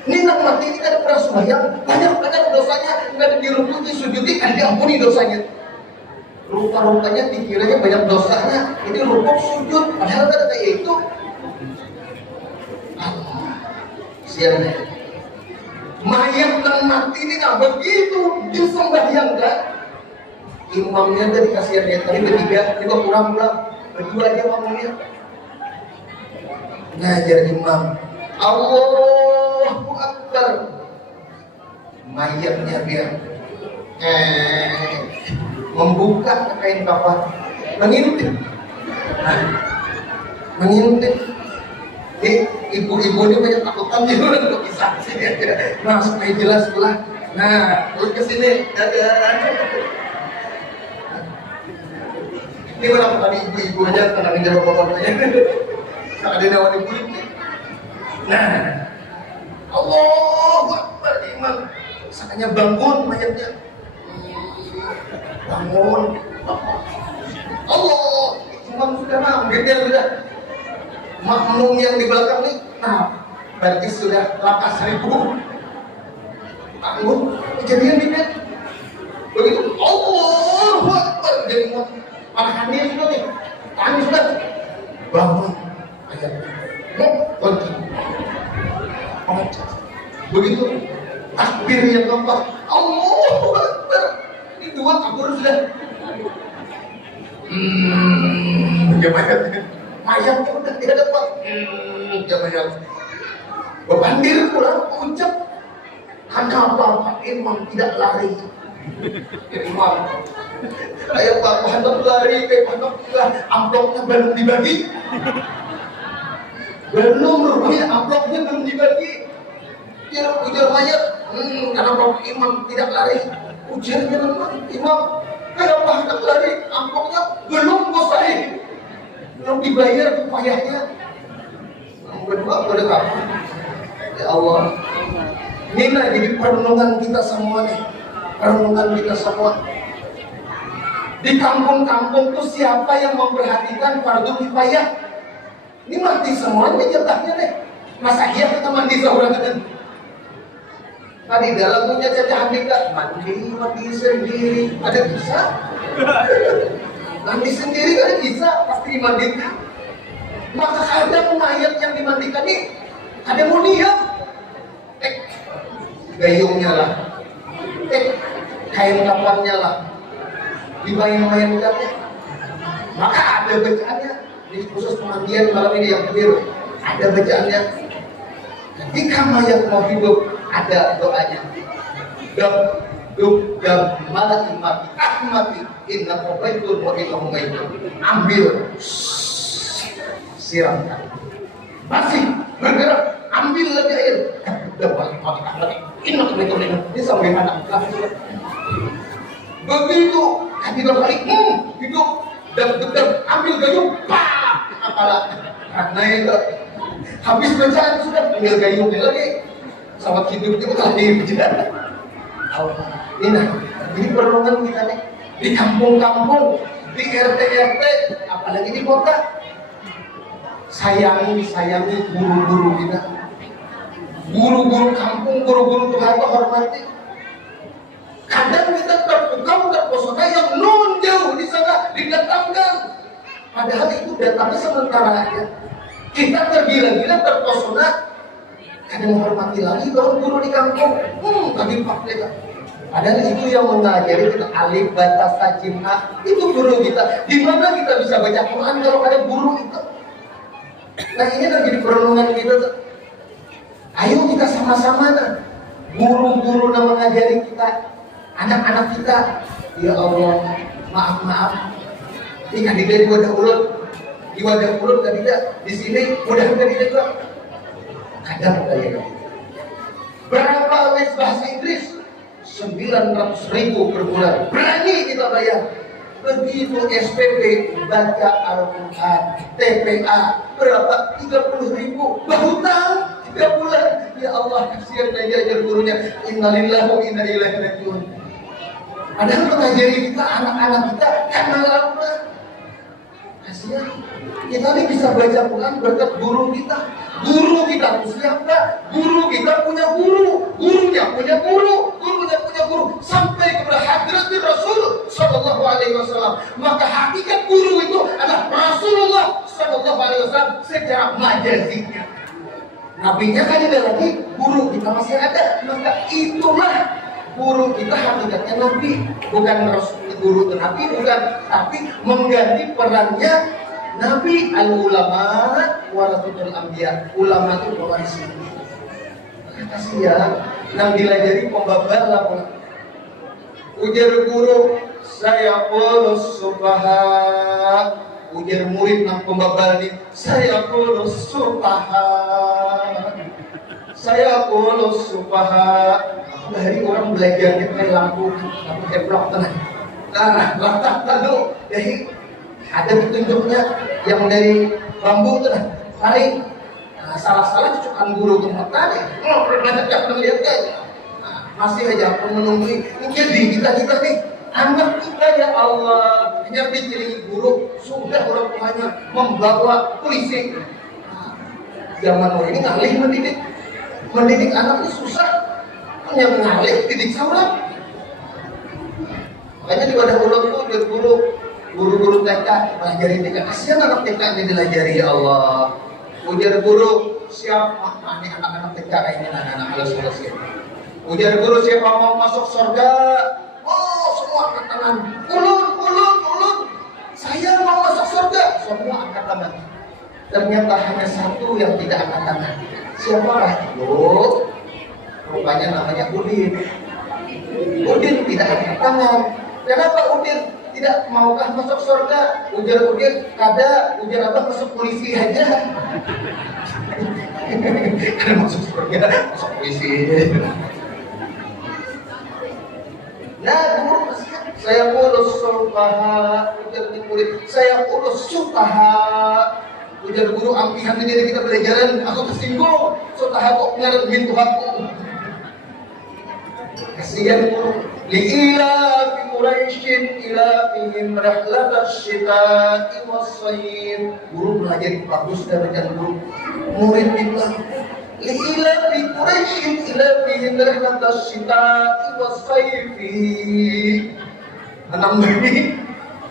ini nak mati ini kada pernah sembahyang, banyak dosanya, nggak ada dirukuk, disujudi, kan diampuni dosanya. Rupa-rupanya dikiranya banyak dosanya, ini rukuk sujud, padahal kan kayak itu. Sian deh. Mayat yang mati ini nggak begitu disembahyangkan. Imamnya tadi kasihan dia tadi bertiga, juga pulang-pulang, berdua dia makmumnya. Ngajar imam, Allahu Akbar. Mayatnya dia membuka kain kafan, mengintip. Ibu-ibu ini banyak takutan dia untuk kisah. Nah, supaya jelas pula. Nah, terus ke sini. Ini kenapa tadi ibu-ibu aja tenangin jawab bapak-bapaknya. Kalau ada nawan ibu ini. Nah, Allahu Akbar, imam. Sakanya bangun mayatnya. Bangun. Allah, imam sudah menggeder sudah. Makmum yang di belakang nih, nah, berarti sudah lakas 1000. Bangun, kejadian ini. Begitu, Allahu Akbar, jadi imam. Malahannya sudah nih, tangis sudah. Bangun, ayatnya. Berhenti. Begitu, takbir yang keempat, Allahu Akbar. Ini 2 kabur sudah. Mayatnya udah tidak dapat. Mayat berbandir pulang, ucap. Kenapa Pak Imam tidak lari? Imam, ayo Pak Muhammad lari, kayak Muhammad amplopnya belum dibagi. Belum, rupanya amplopnya belum dibagi. Dia ujar mayat, kenapa Pak Imam tidak lari? Ujarnya Imam, kenapa hendak lari? Amplopnya belum selesai, belum dibayar upayanya. Berdua pada kapan? Ya Allah, ini lah jadi perenungan kita semua nih, perenungan kita semua. Di kampung-kampung tuh siapa yang memperhatikan fardu kifayah? Ini mati semua ini jatahnya nih. Masa iya kita mandi seorang kan? Tadi dalam punya jatah mandi sendiri, ada bisa? Mandi sendiri kan bisa, pasti dimandikan. Maka ada mayat yang dimandikan nih, ada mau diam, gayungnya lah, kain kapannya lah, dibayang-bayangkannya. Maka ada bacaannya di khusus pemandian malam ini yang kecil, ada bacaannya. Ketika mayat mau hidup, ada doanya. Dam malaki mati, mati. Inna qobaitul mu'ilahum maitun. Ambil, siramkan. Masih bergerak, ambil lagi air. Dam malaki mati. Inna qobaitul mu'ilahum. Ini sampai mana? Begitu, ketika balik, hidup. Dam, ambil gayung, pak. Apalah, karena itu habis bacaan sudah ambil gayungnya lagi. Sama hidup itu lagi berjalan. Ini perlindungan kita nih di kampung-kampung, di RT, apalagi di kota. Sayangi guru-guru kita, guru-guru kampung, guru-guru Tuhan hormati. Kadang kita terpesona yang non jauh di sana didatangkan, padahal itu datangnya sementara aja. Kita tergila-gila terpesona, kadang menghormati lagi guru di kampung. Lagi pakai. Padahal itu yang mengajari kita alif, batas, tajim, itu guru kita. Di mana kita bisa baca Quran kalau ada guru itu? Nah ini terjadi perenungan kita. Ayo kita sama-sama guru-guru yang mengajari kita, anak-anak kita. Ya Allah, maaf. Ini kandidat di wadah mulut, kandidat di sini mudah kandidat juga. Kadang kayak berapa les bahasa Inggris? 900.000 per bulan. Berani kita bayar. Begitu SPP baca Al-Quran, TPA berapa? 30.000. Berhutang 3 bulan. Ya Allah, kasihan ajar gurunya. Innalillahi wa inna ilaihi raji'un. Padahal mengajari kita, anak-anak kita karena lama. Kasihan. Kita ini bisa baca Quran berkat guru kita. Guru kita itu siapa? Guru kita punya guru, gurunya punya guru, gurunya punya guru, sampai kepada hadratil Rasul Sallallahu Alaihi Wasallam. Maka hakikat guru itu adalah Rasulullah Sallallahu Alaihi Wasallam secara majazinya. Nabinya kan ada lagi, guru kita masih ada. Maka itulah guru kita hakikatnya Nabi, bukan Rasul, guru itu Nabi bukan, tapi mengganti perannya Nabi. Al-ulama warasatul anbiya. Ulama itu pewaris Nabi. Kasihan nang dilajari pembabal lah. Ujar guru, saya polos subaha. Ujar murid nang pembabal ini, saya polos subaha. Saya polos subaha. Dari orang belajarnya pakai lampu heblok tenang. Lantak lalu dari ada petunjuknya yang dari bambu itu tarik. Salah-salah cucukan guru ke mata deh. Banyak yang melihat aja. Masih aja aku menunggu. Jadi kita nih anak kita ya Allah hanya dicari guru, sudah orang tuanya membawa polisi. Zaman ini ngalih mendidik anak itu susah. Hanya mengalih didik saurat. Makanya di wadah mulut itu guru-guru TK pelajari TK. Kasihan anak TK ini dilajari ya Allah. Ujar guru, siapa nih anak-anak TK ini anak-anak halus-halus ini. Ujar guru, siapa mau masuk surga? Oh, semua angkat tangan. Ulun. Saya mau masuk surga. Semua angkat tangan. Ternyata hanya satu yang tidak angkat tangan. Siapa itu? Rupanya namanya Udin. Udin tidak angkat tangan. Kenapa Udin tidak maukah masuk surga? Ujar Udin, kada. Ujar apa? Masuk polisi aja. Karena masuk surga, masuk polisi. Nah, guru saya urus supaha. Ujar murid, saya urus supaha. Ujar guru, ampihan diri kita belajaran. Aku tersinggung. Supaha kok ngaret bintu aku. Kasihan guru. Li'ila fi Quraisyin ilafihim rahlatash shita'i was-sayf. Guru belajar bagus dari guru. Murid bilang, li'ila fi Quraisyin ilafihim rahlatash shita'i was-sayf. Anak ini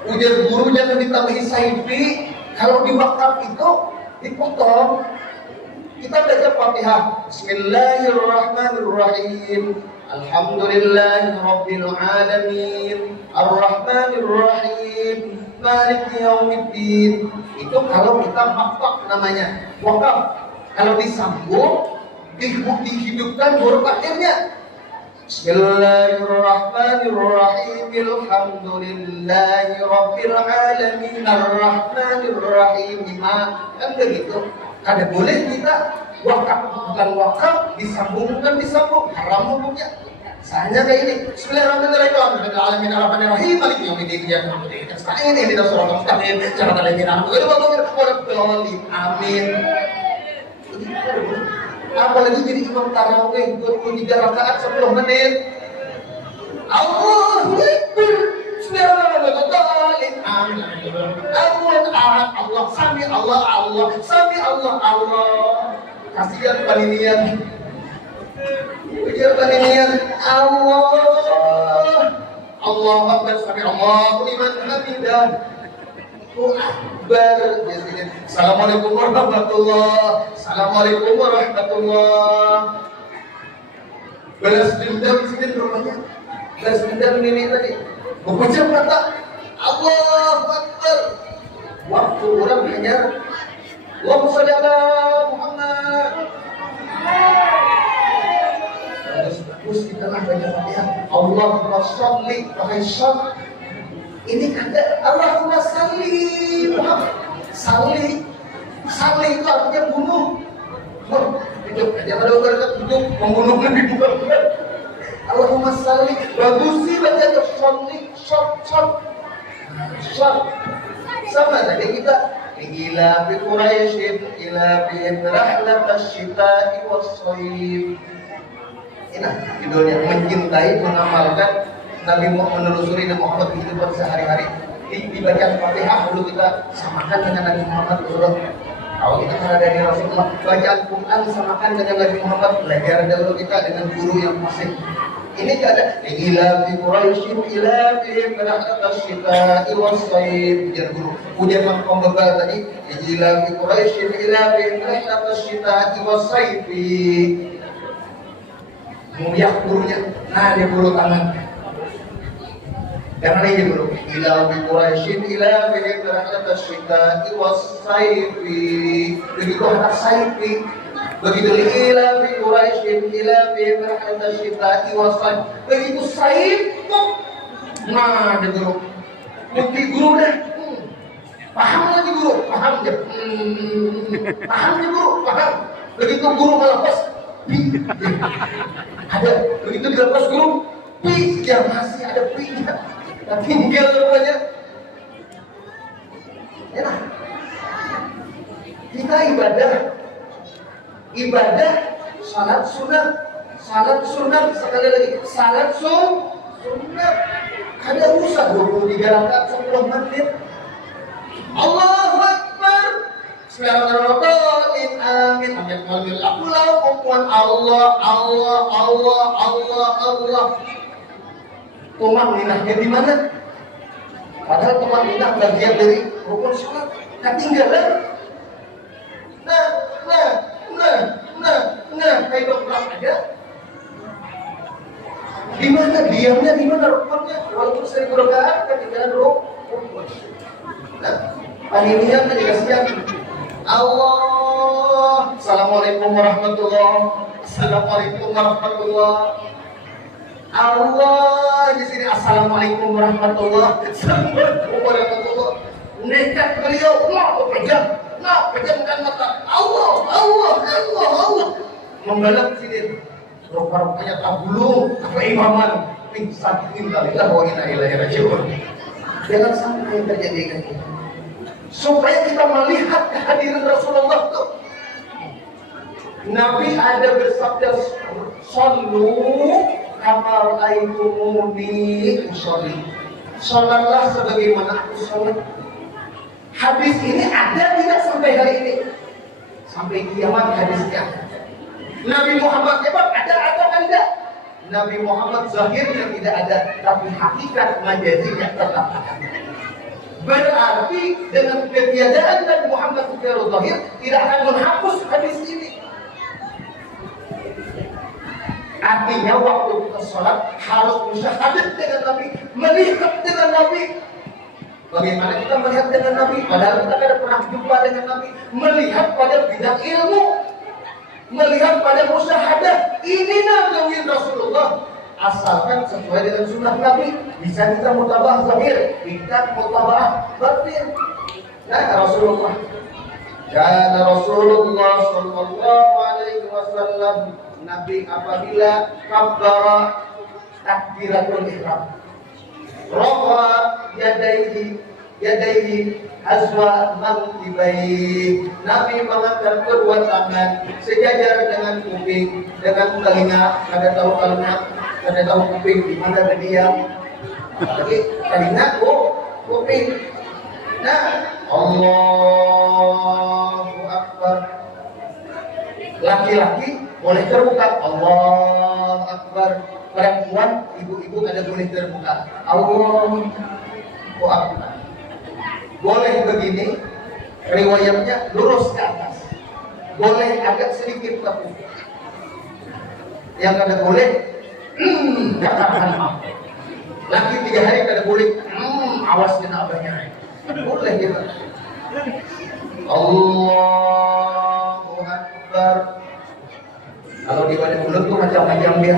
ujar guru jangan ditambahi saifi. Kalau di wakaf itu dipotong. Kita baca Fatihah. Bismillahirrahmanirrahim. Alhamdulillahirabbil alamin. Arrahmanirrahim. Maliki yaumiddin. Itu kalau kita maktok namanya. Wakaf. Kalau disambung, dihidupkan huruf akhirnya. Bismillahirrahmanirrahim. Alhamdulillahirabbil alamin. Arrahmanirrahim. Kan begitu. Ada boleh kita wakaf, bukan wakaf, disambung haram hukumnya. Misalnya kayak ini, Bismillahirrahmanirrahim. Alhamdulillahirrahmanirrahim. Maliki yaumiddin. Iyyaka nasta'in. Ihdinas siratal mustaqim. Siratal ladzina an'amta 'alaihim. Amin. Apalagi jadi imam tarawih 23 rakaat 10 menit. Allahu Akbar. Bismillahirrahmanirrahim. Amin. Allah sami Allah sami Allah. Kasihan paninian. Biar paninian Allah Akbar sami Allahu liman hamidah. Akbar. Assalamualaikum warahmatullah. Assalamualaikum warahmatullah. Balas dendam sini rumahnya. Balas dendam ini tadi. Mengucap kata Allahu Akbar. Waktu orang hanya Allahumma shalli ala Muhammad. Terus kita baca Fatihah. Allahumma shalli wahai syall. Ini kata Allahumma shalli Muhammad. Shalli itu artinya bunuh. Itu jangan ada orang untuk membunuh Nabi Muhammad. Allahumma shalli. Bagus sih baca shalli, shot. Sama tadi kita ila bi Quraisyin ila bi rahlat asy-syita'i was-shayf. Ini judulnya mencintai, mengamalkan Nabi Muhammad, menelusuri Nabi Muhammad kehidupan sehari-hari. Dibaca Fatihah dulu kita samakan dengan Nabi Muhammad dulu. Kalau kita karena dari Rasulullah, bacaan Quran samakan dengan Nabi Muhammad. Belajar dahulu kita dengan guru yang fasih. Ini ada ila fi Quraisyin ila fi rahlat asy-syita'i was-shayf. Ujian guru. Ujian pembebal tadi ila fi Quraisyin ila fi rahlat asy-syita'i was-shayf. Mulia gurunya. Nah, dia guru tangan. Karena ini dulu ila bi Quraisyin ila bi rahlat asy-syita'i was-shayf. Begitu kata sayfi. Begitu ila bi Quraisyin ila bi rahlat asy-syita'i was-shayf. Begitu sayf. Nah, dia guru. Mungkin guru dah. Paham lagi guru, paham dia. Paham dia guru, paham. Begitu guru melepas ada begitu dilepas guru ya masih ada pi-nya tinggal rupanya ya. Kita ibadah salat sunat sekali lagi salat sunat ada usah 23 rakaat 10 menit. Allahu Akbar. Bismillahirrahmanirrahim. Amin. Allah. Tumakninahnya di mana? Padahal tumakninah bagian dari rukun salat. Ketinggalan. Kayak dokter aja. Di mana diamnya? Di mana rukunnya? Walaupun 1000 rakaat ketinggalan rukun. Panitia kan dikasih Allah. Assalamualaikum warahmatullah. Allah di sini assalamualaikum warahmatullah. Nekat beliau pejamkan mata. Allah. Membalap sini. Rupa-rupanya tabulu apa imaman pingsan innalillahi wa inna ilaihi raji'un. Jangan sampai terjadi kayak gitu. Supaya kita melihat kehadiran Rasulullah itu. Nabi ada bersabda, "Shallu kama ra'aitumuni usolli." Salatlah sebagaimana aku salat. Hadis ini ada tidak sampai hari ini? Sampai kiamat hadisnya. Nabi Muhammad hebat ada atau tidak? Nabi Muhammad zahirnya tidak ada, tapi hakikat majazinya tetap ada. Berarti dengan ketiadaan Nabi Muhammad secara zahir tidak akan menghapus hadis ini. Artinya waktu kita sholat harus musyahadat dengan Nabi, melihat dengan Nabi. Bagaimana kita melihat dengan Nabi? Padahal kita tidak pernah jumpa dengan Nabi. Melihat pada bidang ilmu, melihat pada musyahadah. Ini nabi Rasulullah. Asalkan sesuai dengan sunnah Nabi. Bisa kita mutabah zahir, kita mutabah batin. Nah, Rasulullah. Karena Rasulullah Sallallahu Alaihi Wasallam, Nabi apabila kabbara takbiratul ihram, rafa yadaihi azwa mankibai, Nabi mengangkat kedua tangan sejajar dengan kuping, dengan telinga. Ada tahu telinga, ada tahu kuping di mana berdiam. Lagi telinga, kuping. Nah, Allahu Akbar. Laki-laki boleh terbuka, Allahu Akbar. Perempuan, ibu-ibu ada boleh terbuka, Allahu Akbar. Boleh begini, riwayatnya lurus ke atas. Boleh agak sedikit tepuk. Yang kada boleh, katakan maaf. Laki 3 hari kada boleh, awas kena abahnya. Boleh gitu. Allahu Akbar. Kalau di pada mulut tuh macam-macam dia.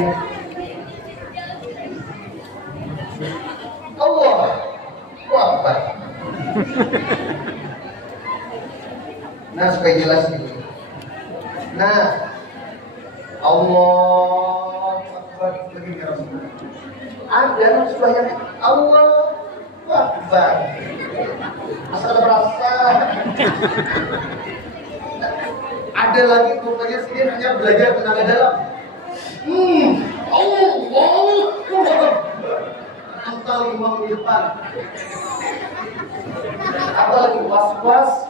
Allahu Akbar. Nah, supaya jelas gitu. Nah, Allahu Akbar begini Rasulullah. Ada sebelahnya Allahu Akbar. Asal berasa. Ada lagi rupanya sini hanya belajar tenaga dalam. Allahu Akbar. Antal imam di depan. Apa lagi was-was?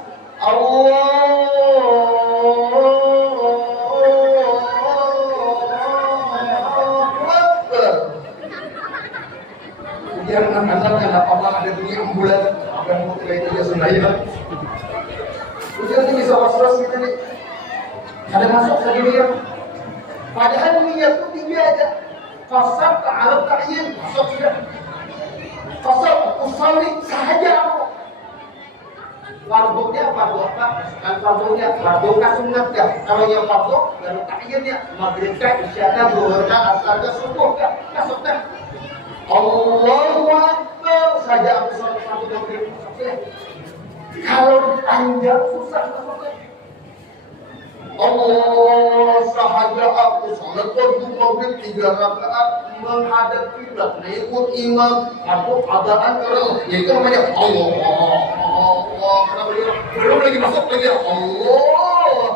Jangan katakan apa-apa ada bunyi ambulan, apa yang mau itu ya Sunaya. Ujian ini bisa was-was gitu nih. Ada masuk tadi dia. Padahal niat itu tinggi aja. Fasal ta'arab ta'yin, masuk sudah. Fasal usalli sahaja aku. Fardunya fardu apa? Kan fardunya fardu kah sunat kah? Kalau yang fardu baru ta'yinnya maghrib kah, isya kah, zuhur kah, asar kah, subuh kah? Masuk kah? Allahu Akbar saja aku sholat satu maghrib. Kalau panjang susah masuknya. Allah sahaja aku sholat waktu maghrib 3 rakaat menghadap kiblat, ikut imam, aku adaan kalau yaitu namanya Allah. Belum lagi masuk lagi Allah,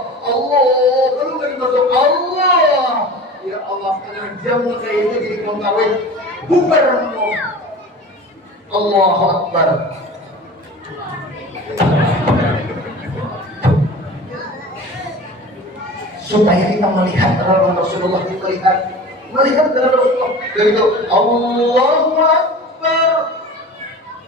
belum lagi masuk Allah. Ya Allah, setengah jam kayak itu jadi mengkawin bubar. Allahu Akbar. Supaya kita melihat dalam Rasulullah, kita melihat dalam Rasulullah. Dan itu Allahu Akbar.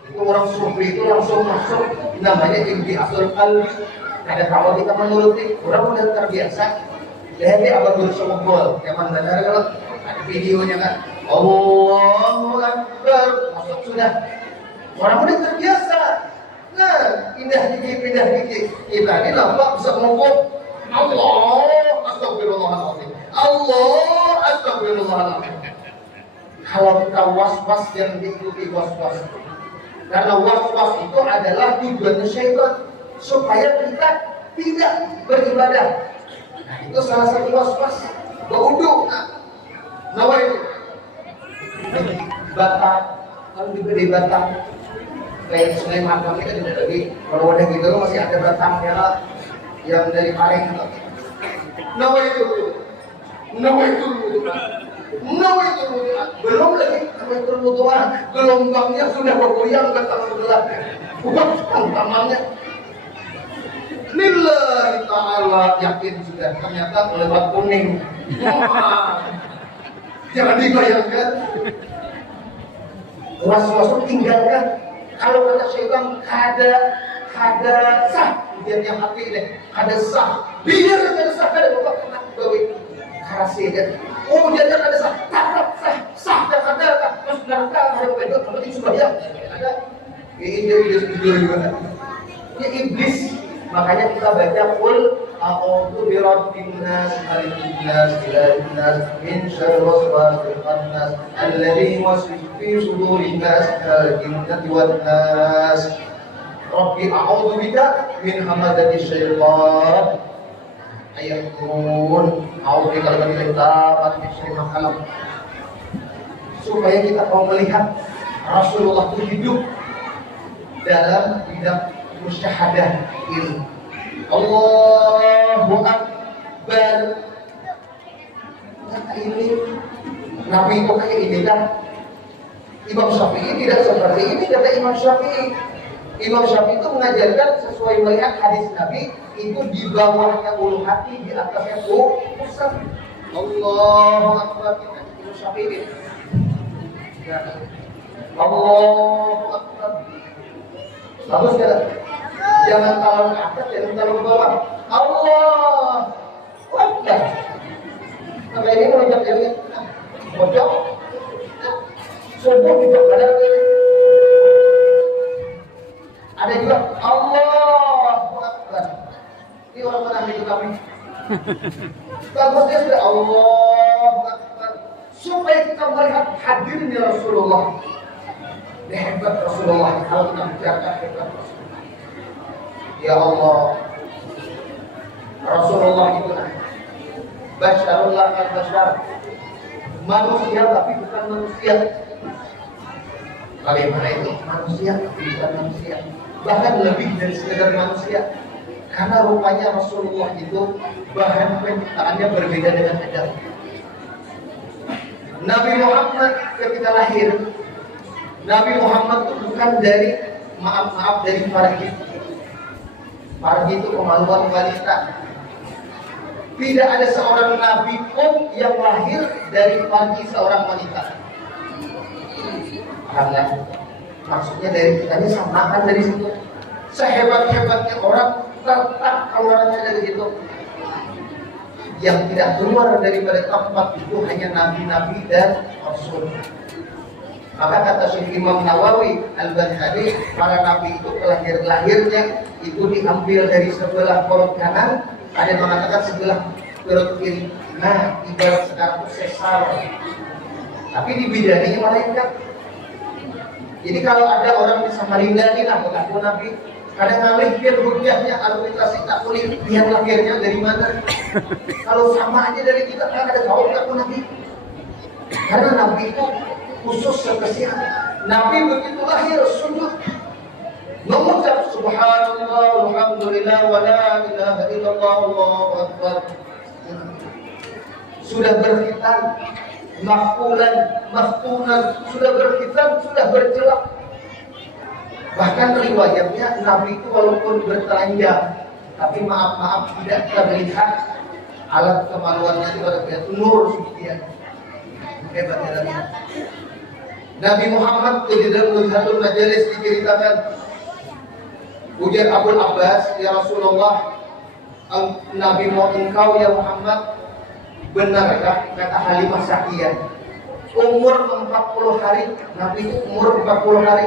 Itu orang sufi itu langsung masuk, namanya intihasul qalbi. Ada kalau kita menuruti, orang udah terbiasa. Lihat dia abang bersama gol, zaman benar kalau ada videonya kan. Allahu Akbar, masuk sudah. Orang udah terbiasa. Nah, pindah dikit. Kita ini nampak bisa ngomong Allah, astagfirullahaladzim. Allah, astagfirullahaladzim. Kalau kita was-was yang diikuti was-was. Karena was-was itu adalah tujuan syaitan supaya kita tidak beribadah. Nah, itu salah satu was-was. Berwudu. Nawa itu. Batang, kalau diberi batang. Kayak sungai Makam itu tidak lagi. Kalau udah gitu masih ada batangnya yang dari paling. Nawa itu. Belum lagi Nawaitul wudu'an, gelombangnya sudah bergoyang ke tangan sebelah. Bukan tangannya. Lillahi ta'ala, yakin sudah ternyata lewat kuning. Jangan dibayangkan. Was-was tinggalkan. Kalau kata syaitan kada sah, biar yang hati deh, kada sah, biar kada sah, kada bapak kena gawe karasi kan. Oh dia kada sah, sah kada mas neraka ada pedot, apa itu sudah ada. Ini juga. Ini iblis. Makanya kita baca qul a'udzu birabbin nas, malikin nas, ilahin nas, min syarri waswasil khannas, alladzi yuwaswisu fi sudurin nas, al-jinnati wan nas. Rabbi a'udzu bika min hamazati syaitan. Ayat turun, a'udzu bika min syarri ma khalaq. Supaya kita mau melihat Rasulullah itu hidup dalam bidang musyahadah ilmu. Allahu Akbar. Kata ini Nabi itu kayak ini kan. Imam Syafi'i tidak seperti ini kata Imam Syafi'i. Imam Syafi'i itu mengajarkan sesuai melihat hadis Nabi itu di bawahnya ulu hati, di atasnya pusat. Allahu Akbar. Imam Syafi'i. Allahu Akbar. Bagus kan? Jangan kalau atas, jangan kalau bawah. Allah Akbar. Sampai ini melonjak jari. Pojok. Subuh juga ada. Ada juga Allah Akbar. Ini orang mana itu kami? Bagusnya sudah Allah Akbar. Supaya kita melihat hadirnya Rasulullah. Hebat Rasulullah. Kalau kita bicara hebat Rasulullah. Ya Allah, Rasulullah itu basyarullah al-basyar, manusia tapi bukan manusia. Bagaimana itu? Manusia tapi bukan manusia. Bahkan lebih dari sekedar manusia. Karena rupanya Rasulullah itu bahan penciptaannya berbeda dengan Adam. Nabi Muhammad ketika lahir, Nabi Muhammad itu bukan dari dari Farji. Farji itu kemaluan wanita. Tidak ada seorang nabi pun yang lahir dari Farji seorang wanita. Karena maksudnya dari kita ini samakan dari situ. Sehebat-hebatnya orang tetap keluarnya dari situ. Yang tidak keluar daripada tempat itu hanya nabi-nabi dan rasul. Maka kata Syekh Imam Nawawi Al-Banhari, para nabi itu lahirnya itu diambil dari sebelah perut kanan, ada yang mengatakan sebelah perut kiri. Nah, ibarat sekarang itu sesar. Tapi dibidani malaikat. Jadi kalau ada orang di Samarinda ini lah mengaku nabi, kadang ngalihkan hujahnya argumentasi tak boleh lihat lahirnya dari mana. Kalau sama aja dari kita kan ada tahu mengaku nabi. Karena nabi itu khusus spesial. Nabi begitu lahir sujud mengucap subhanallah walhamdulillah wa la ilaha illallah Allahu akbar. Sudah berkhitan, maftunan, sudah berkhitan, sudah berjelak. Bahkan riwayatnya Nabi itu walaupun bertelanjang, tapi maaf tidak kita melihat alat kemaluannya itu ada nur sedikit. Hebatnya Nabi. Nabi Muhammad di dalam satu majelis diceritakan, ujar Abu Abbas, ya Rasulullah, Nabi engkau ya Muhammad benarkah kata Halimah Sa'diyah umur 40 hari, Nabi itu umur 40 hari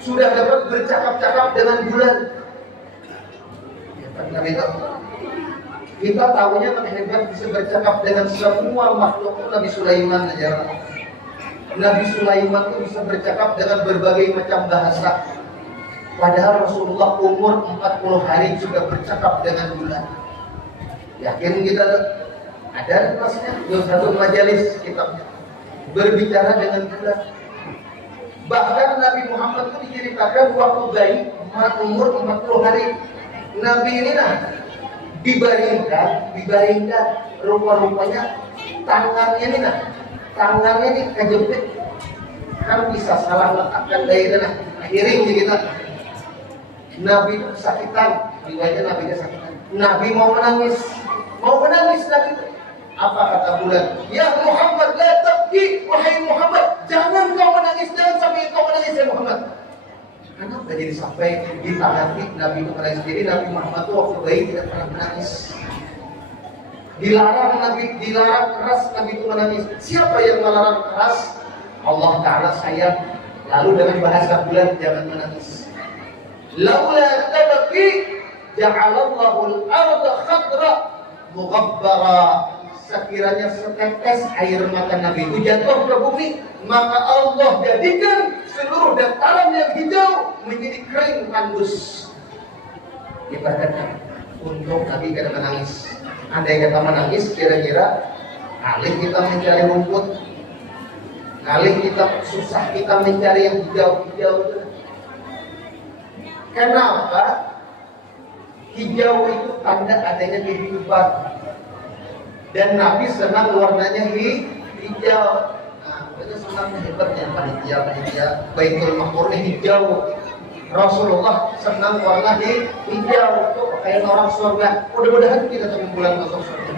sudah dapat bercakap-cakap dengan bulan. Nabi itu kita tahunya hebat bisa bercakap dengan semua makhluk. Nabi Sulaiman aja. Nabi Sulaiman itu bisa bercakap dengan berbagai macam bahasa. Padahal Rasulullah umur 40 hari sudah bercakap dengan bulan. Yakin kita ada kelasnya satu majelis kitabnya berbicara dengan bulan. Bahkan Nabi Muhammad itu diceritakan waktu bayi umur 40 hari. Nabi ini dibaringkan rupa-rupanya tangannya ini kejepit, kan bisa salah letakkan daerah miring di kita. Nabi itu kesakitan, riwayatnya Nabi kesakitan. Nabi mau menangis Nabi itu. Apa kata bulan? Ya Muhammad, la tabki, wahai Muhammad, jangan kau menangis, jangan sampai kau menangis ya Muhammad. Kenapa jadi sampai ditanggapi Nabi itu menangis sendiri? Nabi Muhammad itu waktu bayi tidak pernah menangis. Dilarang keras Nabi itu menangis. Siapa yang melarang keras? Allah Ta'ala sayang. Lalu dengan bahasa bulan jangan menangis. Laula tabaki ja'alallahu al-arda khadra mughabbara. Sekiranya setetes air mata Nabi itu jatuh ke bumi, maka Allah jadikan seluruh dataran yang hijau menjadi kering tandus. Ibaratnya untuk Nabi kada menangis. Andai kata menangis, kira-kira alih kita mencari rumput, alih kita susah kita mencari yang hijau-hijau. Kenapa? Hijau itu tanda adanya kehidupan. Dan Nabi senang warnanya hijau. Nah, itu senangnya hebatnya panitia Baitul Maqmur hijau. Rasulullah senang warna hijau. Itu kayak orang surga. Mudah-mudahan kita satu bulan masuk surga.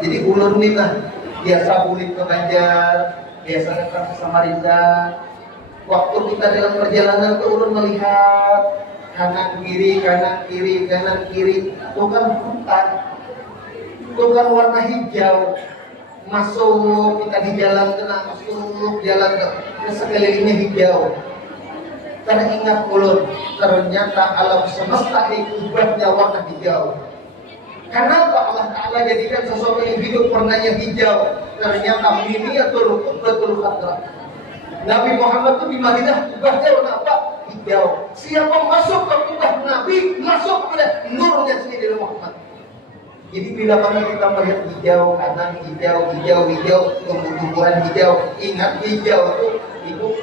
Jadi ulun minah biasa bulit ke Banjar, biasa datang ke Samarinda. Waktu kita dalam perjalanan ke ulun melihat kanan kiri, itu kan hutan, itu kan warna hijau. Masuk kita di jalan kena, masuk jalan ke sekelilingnya hijau. Teringat ulun, ternyata alam semesta diubahnya warna hijau. Kenapa Allah Ta'ala jadikan sesuatu yang hidup warnanya hijau? Ternyata miniatur betul khadra. Nabi Muhammad itu di Madinah ubahnya warna apa? Hijau. Siapa masuk ke kubah Nabi, masuk kepada nurnya sendiri Muhammad. Jadi bila mana kita melihat hijau, kanan hijau, tumbuh-tumbuhan hijau, ingat hijau itu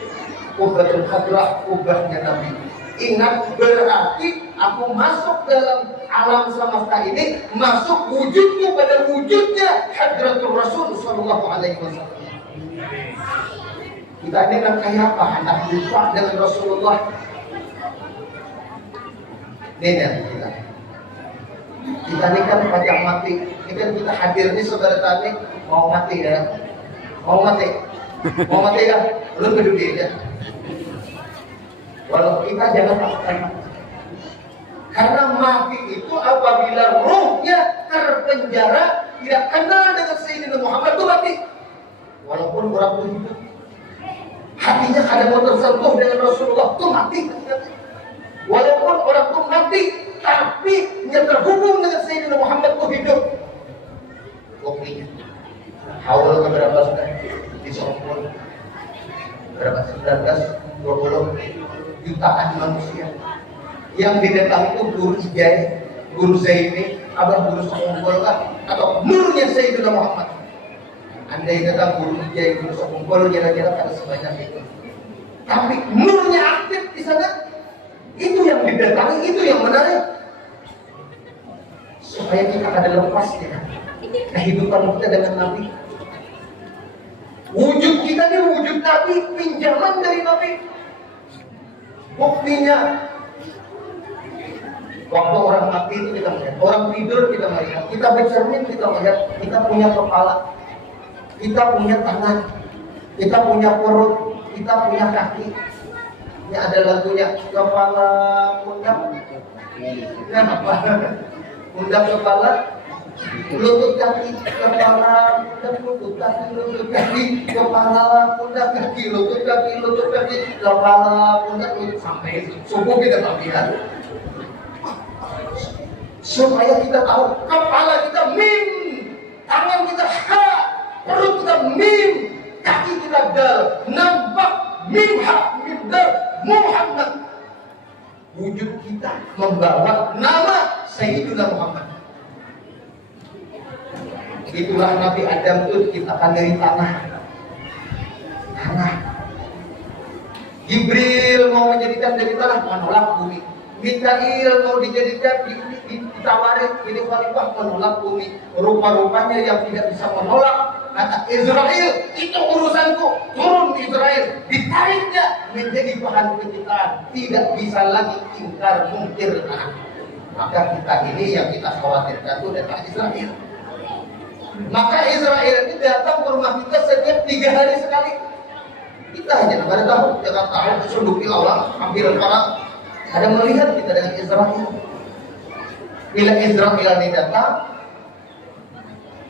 ubatul hadrah, ubahnya Nabi. Ingat berarti aku masuk dalam alam semesta ini, masuk wujudku pada wujudnya Hadratul Rasul Sallallahu Alaihi Wasallam. Kita ini kan kayak apa? Anak lupa dengan Rasulullah. Beda kita. Kita ini kan pajak mati. Ini kan kita hadir ini saudara tadi mau mati ya. Mau mati ya. Belum berdua ya. Walau kita jangan takutkan. Karena mati itu apabila ruhnya terpenjara, tidak kenal dengan Sayyidina Muhammad itu mati. Walaupun orang itu hidup, hatinya kadang mau tersentuh dengan Rasulullah itu mati. Walaupun orang itu mati, tapi yang terhubung dengan Sayyidina Muhammad itu hidup. Buktinya haul keberapa sudah disokpun berapa 19-20 jutaan manusia yang didatangi itu guru Ijai, guru Zaini, abang guru Sekumpul atau nurnya Sayyidina Muhammad. Andai datang guru Ijai, guru Sekumpul kira-kira ada sebanyak itu. Tapi nurnya aktif di sana. Itu yang didatangi, itu yang menarik. Supaya kita ada lepasnya kehidupan kita dengan Nabi. Wujud kita ini wujud Nabi, pinjaman dari Nabi. Buktinya waktu orang mati itu kita melihat, orang tidur kita melihat, kita bercermin kita melihat, kita punya kepala, kita punya tangan, kita punya perut, kita punya kaki. Ini ada lagunya, kepala, pundak, apa? Pundak kepala, lutut kaki, kepala, pundak, lutut kaki, lutut kaki, kepala, pundak kaki, lutut kaki, kepala, pundak, lutut sampai subuh kita tak lihat. Supaya kita tahu kepala kita mim, tangan kita ha, perut kita mim, kaki kita dal, nampak mim ha, mim dal, Muhammad. Wujud kita membawa nama Sayyidina Muhammad. Itulah Nabi Adam itu diciptakan dari tanah. Jibril mau menjadikan dari tanah, menolak bumi. Mikail mau dijadikan ditawarin jadi khalifah, menolak bumi. Rupa-rupanya yang tidak bisa menolak kata Israel, itu urusanku. Turun Israel, ditariknya menjadi bahan penciptaan. Tidak bisa lagi ingkar mungkir. Maka kita ini yang kita khawatirkan itu datang Israel. Maka Israel ini datang ke rumah kita setiap 3 hari sekali. Kita aja nggak ada tahu, jangan tahu sunduki Allah, hampir para ada melihat kita dengan Israel. Bila Israel ini datang,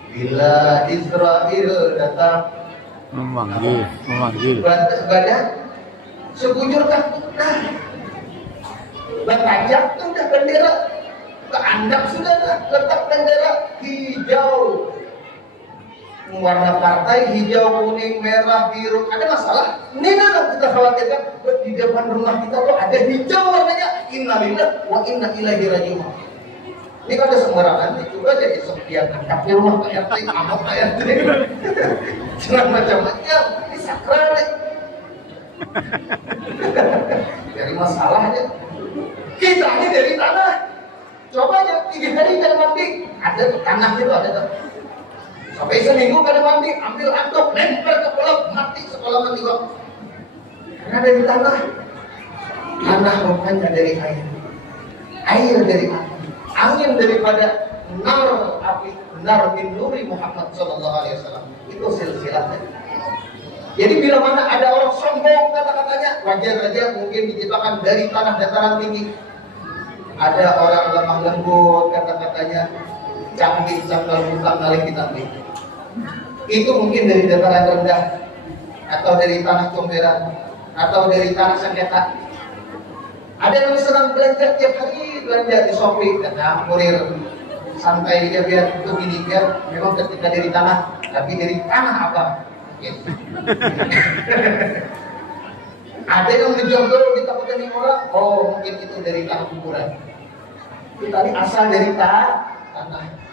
bila Israel datang, memanggil. badan sekujur takut, nah, bertajak sudah bendera, keandap sudah letak bendera hijau. Warna partai hijau, kuning, merah, biru. Ada masalah? Ini lah kita khawatirkan di depan rumah kita tuh ada hijau warnanya. Innalillah wa inna ilaihi raji'un. Ini kalau ada sembarangan, itu aja di sekian angkat di rumah Pak RT, amok Pak RT. Jangan macam-macam, ini sakral deh. Dari masalahnya. Kita ini dari tanah. Coba aja 3 hari jangan mandi. Ada tanah itu ada tuh. Sampai seminggu kada mandi, ambil anduk, lempar ke kolam, mati sekolah mati kok. Karena dari tanah, tanah rupanya dari air, air dari api, angin daripada nar api, nar min nuri Muhammad Sallallahu Alaihi Wasallam. Itu silsilahnya. Jadi bila mana ada orang sombong kata-katanya, wajar saja mungkin diciptakan dari tanah dataran tinggi. Ada orang lemah lembut kata-katanya, canggih, cangkal, butang, ngalih ditambih. Itu mungkin dari dataran rendah, atau dari tanah comberan, atau dari tanah sengketa. Ada yang senang belanja tiap hari, belanja di Shopee, kata kurir santai dia biar begini, biar memang ketika dari tanah, tapi dari tanah apa? Gitu. Ada yang menjual dulu ditakutkan orang, oh mungkin itu dari tanah kuburan. Itu tadi asal dari tanah.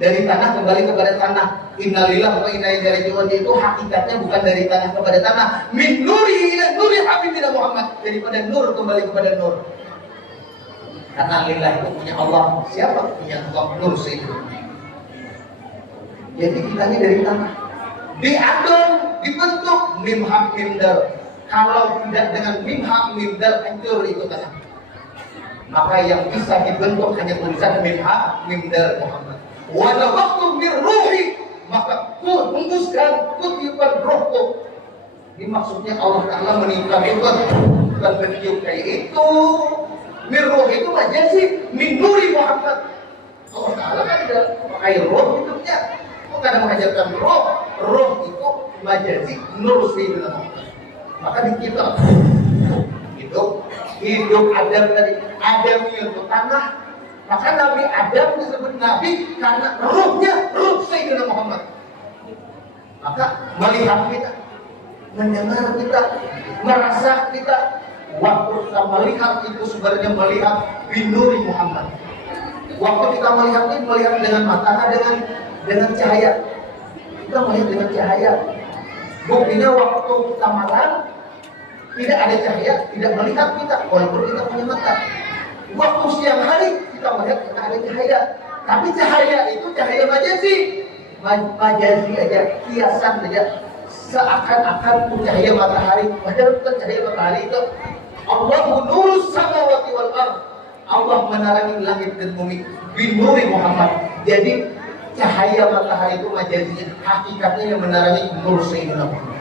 Dari tanah kembali kepada tanah. Innalillah wa inna ilaihi raji'un, itu hakikatnya bukan dari tanah kepada tanah. Min nuri ila nuri habibina Muhammad, daripada nur kembali kepada nur. Karena lillah itu punya Allah. Siapa punya Allah? Nur Sayyidina. Jadi kita ini dari tanah. Diadon, dibentuk mimhaq mimdal. Kalau tidak dengan mimhaq mimdal, hancur itu tanah. Maka yang bisa dibentuk hanya tulisan mimhaq mimdal Muhammad. Walau waktu mirruhi, maka hembuskan kutipan rohku. Ini maksudnya Allah Ta'ala meniupkan itu, bukan meniup kayak itu. Mirruhi itu majasi min nuri Muhammad. Allah Ta'ala kan tidak pakai roh hidupnya, bukan mengajarkan roh. Roh itu majasi nur Sayyidina Muhammad. Maka dicipta hidup Adam tadi. Adam itu tanah. Maka Nabi Adam disebut Nabi karena ruhnya, ruh Sayyidina Muhammad. Maka melihat kita, mendengar kita, merasa kita, waktu kita melihat itu sebenarnya melihat binuri Muhammad. Waktu kita melihat ini melihat dengan mata, dengan cahaya. Kita melihat dengan cahaya. Buktinya waktu kita malam tidak ada cahaya, tidak melihat kita, walaupun kita punya mata. Waktu siang hari kita melihat karena ada cahaya, tapi cahaya itu cahaya majazi, majazi aja, kiasan saja, seakan-akan cahaya matahari. Padahal bukan cahaya matahari itu. Allahu nurus samawati wal ardh. Allah menerangi langit dan bumi binuri Muhammad. Jadi cahaya matahari itu majazi, hakikatnya yang menerangi nur Sayyidina Muhammad.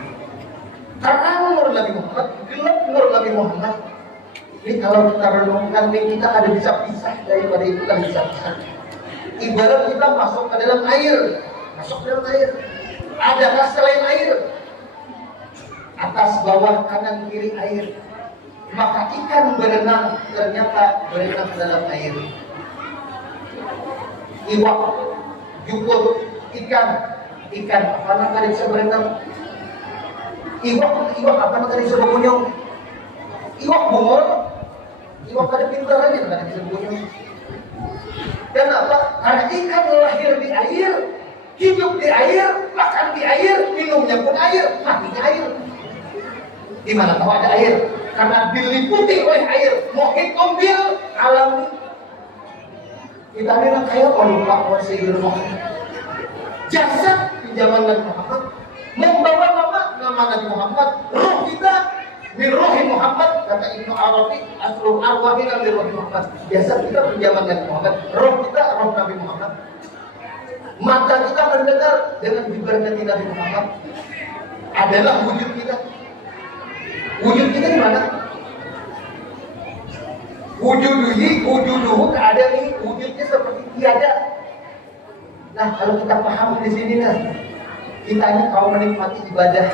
Terang nur Nabi Muhammad, gelap nur Nabi Muhammad. Ini kalau kita renungkan, kita ada bisa pisah daripada itu, kan bisa pisah. Ibarat kita masuk ke dalam air, masuk ke dalam air. Adakah selain air? Atas, bawah, kanan, kiri air. Maka ikan berenang, ternyata berenang ke dalam air. Iwak, jukut, ikan apa namanya bisa berenang? Iwak apa namanya bisa berbunyung? Iwak bungol. Iwak pada pintarannya kan bisa bunyi. Dan apa? Karena ikan lahir di air, hidup di air, makan di air, minumnya pun air, matinya air. Di mana tahu ada air? Karena diliputi oleh air. Muhit bil alam. Kita ini kayak orang Pak Sayyidina Muhammad. Jasad di zaman Nabi Muhammad, membawa nama Nabi Muhammad. Roh kita min rohi Muhammad, kata Ibnu Arabi, asrul arwahina min rohi Muhammad. Jasad kita di zaman Nabi Muhammad, roh kita roh Nabi Muhammad. Mata kita mendengar dengan diberkati Nabi Muhammad. Adalah wujud kita. Wujud kita di mana? Wujuduhu ada nih, wujudnya seperti tiada. Nah, kalau kita paham di sini nah, kita ini kaum menikmati ibadah.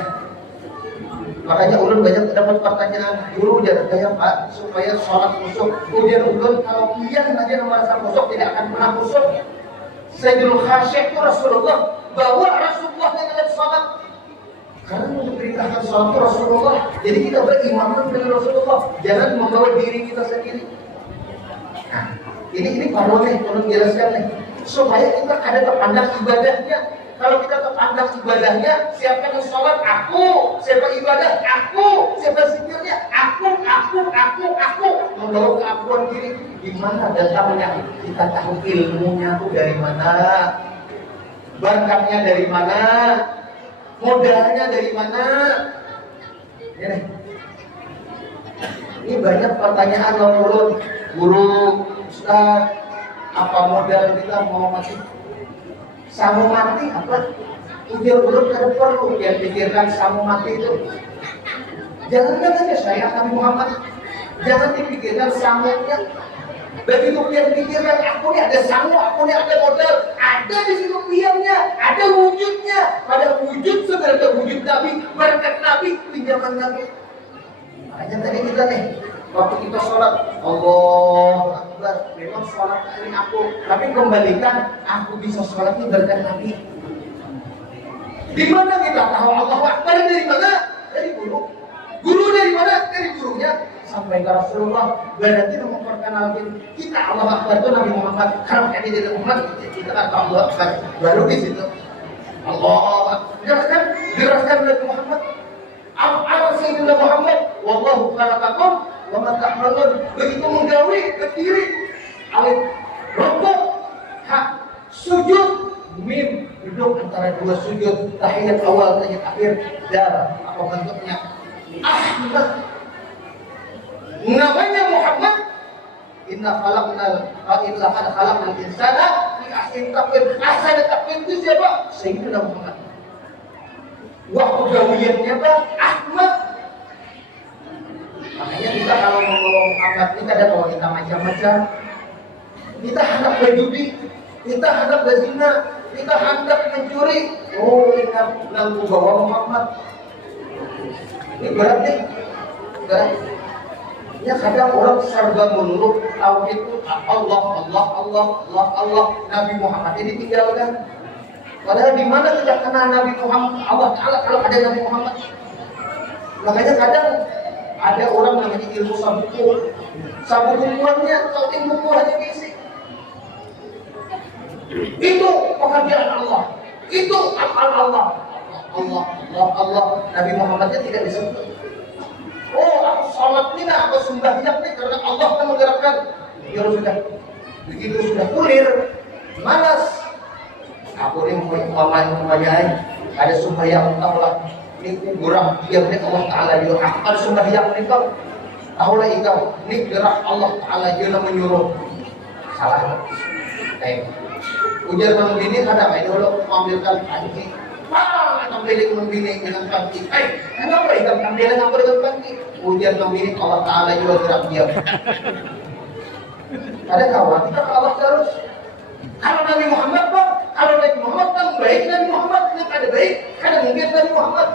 Makanya ulun banyak dapat pertanyaan guru jangan kayak Pak supaya sholat khusyuk. Kemudian ulun kalau kian aja merasa khusyuk tidak akan pernah khusyuk. Sayyidul Khasyik itu Rasulullah, bawa Rasulullah dalam sholat. Karena untuk perintahkan sholat itu Rasulullah. Jadi kita beriman dengan Rasulullah. Jangan membawa diri kita sendiri. Nah, ini perlu nih, perlu jelaskan nih. Supaya kita ada terpandang ibadahnya. Kalau kita terpandang ibadahnya, siapa yang sholat? Aku. Siapa ibadah? Aku. Siapa zikirnya? Aku. Membawa keakuan diri. Di mana datangnya? Kita tahu ilmunya itu dari mana? Barakatnya dari mana? Modalnya dari mana? Ya, ini banyak pertanyaan loh guru, Ustaz, apa modal kita mau mati? Samu mati apa? Ujar ulun kada perlu yang pikirkan samu mati itu. Jangan saja saya Nabi Muhammad. Jangan dipikirkan samunya. Begitu pian pikirkan aku ini ada sangu, aku ini ada modal, ada di situ piannya, ada wujudnya. Pada wujud sebenarnya wujud Nabi, berkat Nabi, pinjaman Nabi. Makanya tadi kita nih, waktu kita sholat, Allah Akbar, memang sholat ini aku, tapi kembalikan aku bisa sholat ini berkat Nabi. Di mana kita tahu Allah Akbar dari mana? Dari guru. Guru dari mana? Dari gurunya. Sampai ke Rasulullah, berarti memperkenalkan kita Allah Akbar itu Nabi Muhammad. Kalau kami jadi umat, kita kata Allah Akbar. Baru di situ Allah jelaskan Nabi Muhammad. Apa Sayyidina Muhammad? Wallahu khalaqakum wa ma ta'malun. Begitu menggawi berdiri, alif rukuk, hak sujud, mim duduk antara dua sujud, tahiyat awal, tahiyat akhir, darah apa bentuknya? Ahmad. Namanya Muhammad. Inna khalaqnal insana fi ahsani taqwim. Ahsani taqwim itu siapa? Sayyidina Muhammad. Waktu gawiannya apa? Ahmad. Makanya kita kalau ngomong Ahmad ini ada kalau kita macam-macam. Kita hendak berjudi, kita hendak berzina, kita hendak mencuri. Oh, ingat lalu bawa Muhammad. Ini berat nih. Berat. Ya kadang orang serba melulu tahu itu Allah Nabi Muhammad ini ditinggalkan. Padahal di mana tidak kenal Nabi Muhammad Allah Taala kalau ada Nabi Muhammad. Makanya kadang ada orang namanya ilmu sabuku bukuannya counting buku aja isi. Itu pekerjaan Allah. Itu akal Allah. Nabi Muhammadnya tidak disebut. Oh, aku sholat ini nah, aku sembahyang nih karena Allah kan menggerakkan. Ya sudah, begitu sudah kulir, malas. Aku ini mau umpamanya ada sembahyang tahulah ini kurang dia nih Allah Taala dia ada sembahyang nih kau tahulah ikau ini gerak Allah Taala dia menyuruh salah. Ujar membini kadang ini kalau mengambilkan panci. Kambing membini dengan panci. Kenapa ikan kambing ngapa dengan panci? Ujian membini Allah Taala juga gerak diam. Ada kawan kita Allah terus. Kalau Nabi Muhammad Pak, kalau Nabi Muhammad kan baik Nabi Muhammad, ada baik, ada mungkin Nabi Muhammad.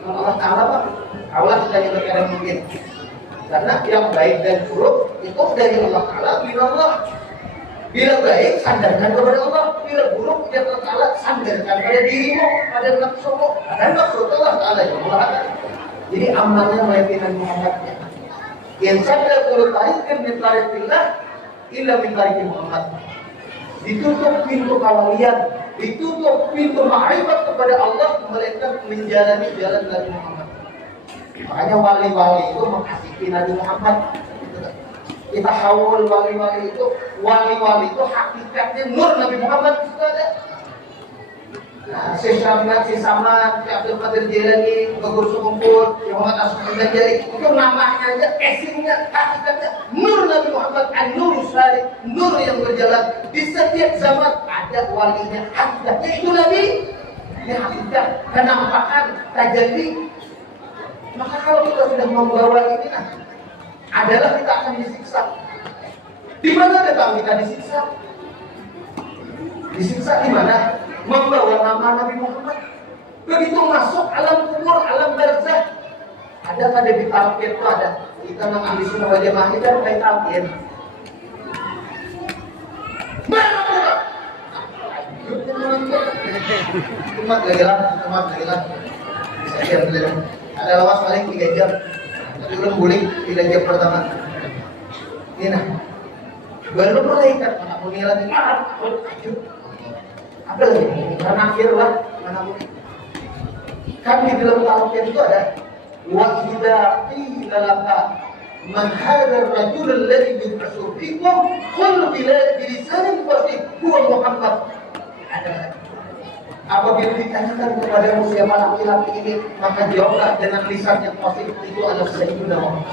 Kalau Allah Taala Pak, Allah tidak ada mungkin. Karena yang baik dan buruk itu dari Allah Taala bila Allah. Bila baik, sandarkan kepada Allah. Bila buruk, dia Allah sandarkan pada dirimu, pada nafsumu. Dan maksud Allah Ta'ala jadi amalnya meyakinkan Muhammadnya. Yang sadar kalau tarikan min tarifillah illa min tarifil Muhammad. Ditutup pintu kawalian, ditutup pintu ma'rifat kepada Allah, melainkan menjalani jalan Nabi Muhammad. Makanya wali-wali itu menghasipi Nabi Muhammad. Kita haul wali-wali itu hakikatnya nur Nabi Muhammad itu ada. Nah, Syekh Syamad, Syekh Samad, Syekh Abdul Qadir Jailani, Bagur Sukumpul, Muhammad Asma Jari, itu namanya aja, esingnya, hakikatnya nur Nabi Muhammad, an-nur syarif, nur yang berjalan di setiap zaman ada walinya, hakikatnya itu Nabi. Ini hakikat, kenampakan, tajadi. Maka kalau kita sudah membawa ini, adalah kita akan disiksa. Di mana datang kita disiksa? Disiksa di mana? Membawa nama Nabi Muhammad. Begitu masuk alam kubur, alam barzah, ada pada di talqin itu ada. Kita nang ahli sunnah wal jamaah kita pakai talqin. Mana bukan? Umat lagi lah. Bisa dia. Ada lawas paling 3 jam. Tapi belum boleh 3 jam pertama. Ini nah. Baru malaikat mana punya lagi marah. Apa lagi? Karena akhir lah mana punya. Kan di dalam talqin itu ada wa idza qila laka man hadha ar-rajul alladhi yub'athu fikum qul bilisanin fasih huwa Muhammad. Ada. Apabila ditanyakan kepadamu siapa laki-laki ini, maka jawablah dengan lisan yang fasih, itu adalah Sayyidina Muhammad.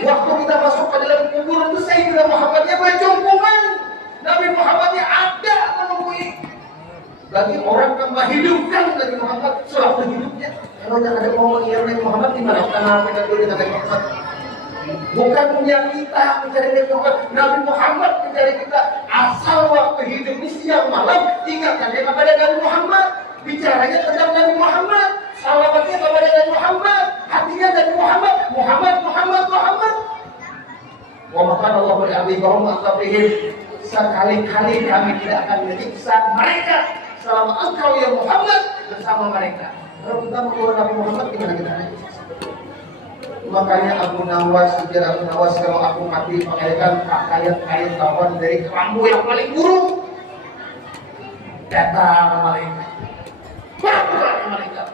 Waktu kita masuk ke dalam kubur itu Sayyidina Muhammadnya berjongkongan, Nabi Muhammadnya ada menunggui. Bagi orang yang menghidupkan Nabi Muhammad sewaktu hidupnya. Kalau tidak ada mau mengira Nabi Muhammad, di mana kita kita dulu dengan Nabi Muhammad? Bukan punya kita mencari Nabi Muhammad, Nabi Muhammad mencari kita. Asal waktu hidup ini siang malam ingatkan kepada Nabi Muhammad, bicaranya tentang Nabi Muhammad, salawatnya kepada Nabi Muhammad, hatinya Nabi Muhammad. Wa makan Allah berabihum atafihim. Sekali-kali kami tidak akan menyiksa mereka selama engkau ya Muhammad bersama mereka. Kalau kita mengeluarkan Nabi Muhammad, gimana kita? Makanya Abu Nawas, sejarah Abu Nawas, kalau aku mati pakaikan pakaian kain kawan dari kelambu yang paling buruk. Datang malaikat. Bapak malaikat.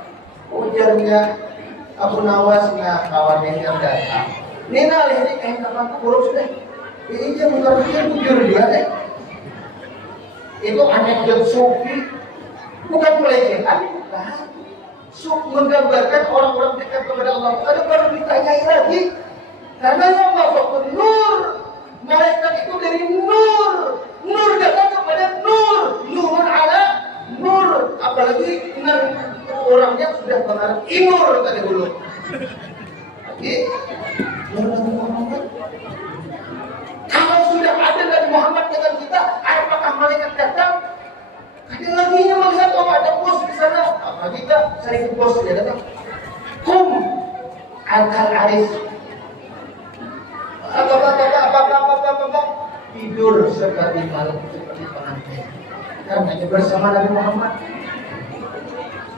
Ujarnya Abu Nawas, nah kawannya yang datang. Nina ini kain kawan buruk sudah. Ini dia mengerti bujur dia deh. Itu anekdot sufi, bukan pelecehan, bukan. Menggambarkan orang-orang dekat kepada Allah. Ada baru ditanyai lagi. Karena yang masuk nur, malaikat itu dari nur. Nur datang kepada nur. Nur ala nur. Apalagi orangnya sudah mengarang inur tadi dulu. Oke. Kalau sudah ada Nabi Muhammad dengan kita, apakah malaikat datang? Ada lagi yang melihat ada bos di sana. Apa kita cari bos dia datang. Kum akal aris. Apa tidur seperti malam seperti pengantin. Karena bersama Nabi Muhammad.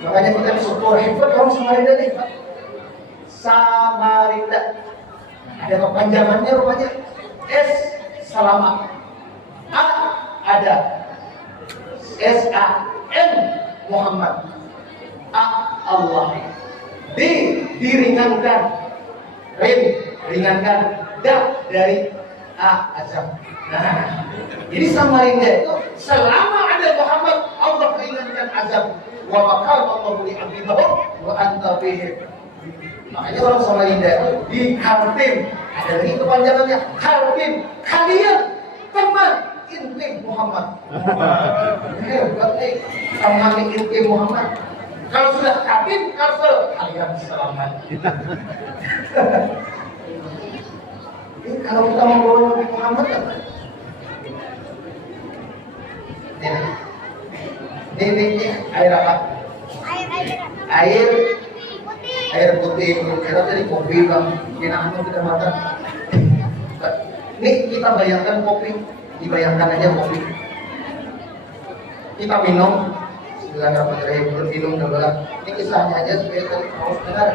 Makanya kita bersyukur hebat orang Samarinda nih. Samarinda. Ada kepanjangannya rupanya. S Salama. A ada. S-A-M Muhammad. A Allah. D diringankan. Rim ringankan. Da dari A azab. Nah, jadi Samarinda itu selama ada Muhammad, Allah ringankan azab. Wa makal Allahu li abdihum wa anta bihim. Makanya orang Samarinda itu di Hartim. Ada lagi kepanjangannya Hartim. Kalian teman intim Muhammad. Hebat nih, teman intim Muhammad. Kalau sudah Habib Kasel, kalian selamat. Ini kalau kita mau bawa Nabi Muhammad apa? Ini air apa? Air putih. Kira tadi kopi bang. Kita sudah makan. Ini kita bayangkan kopi. Dibayangkan aja kopi. Kita minum. Bismillahirrahmanirrahim. Minum dulu. Ini kisahnya aja supaya kalian mau dengar.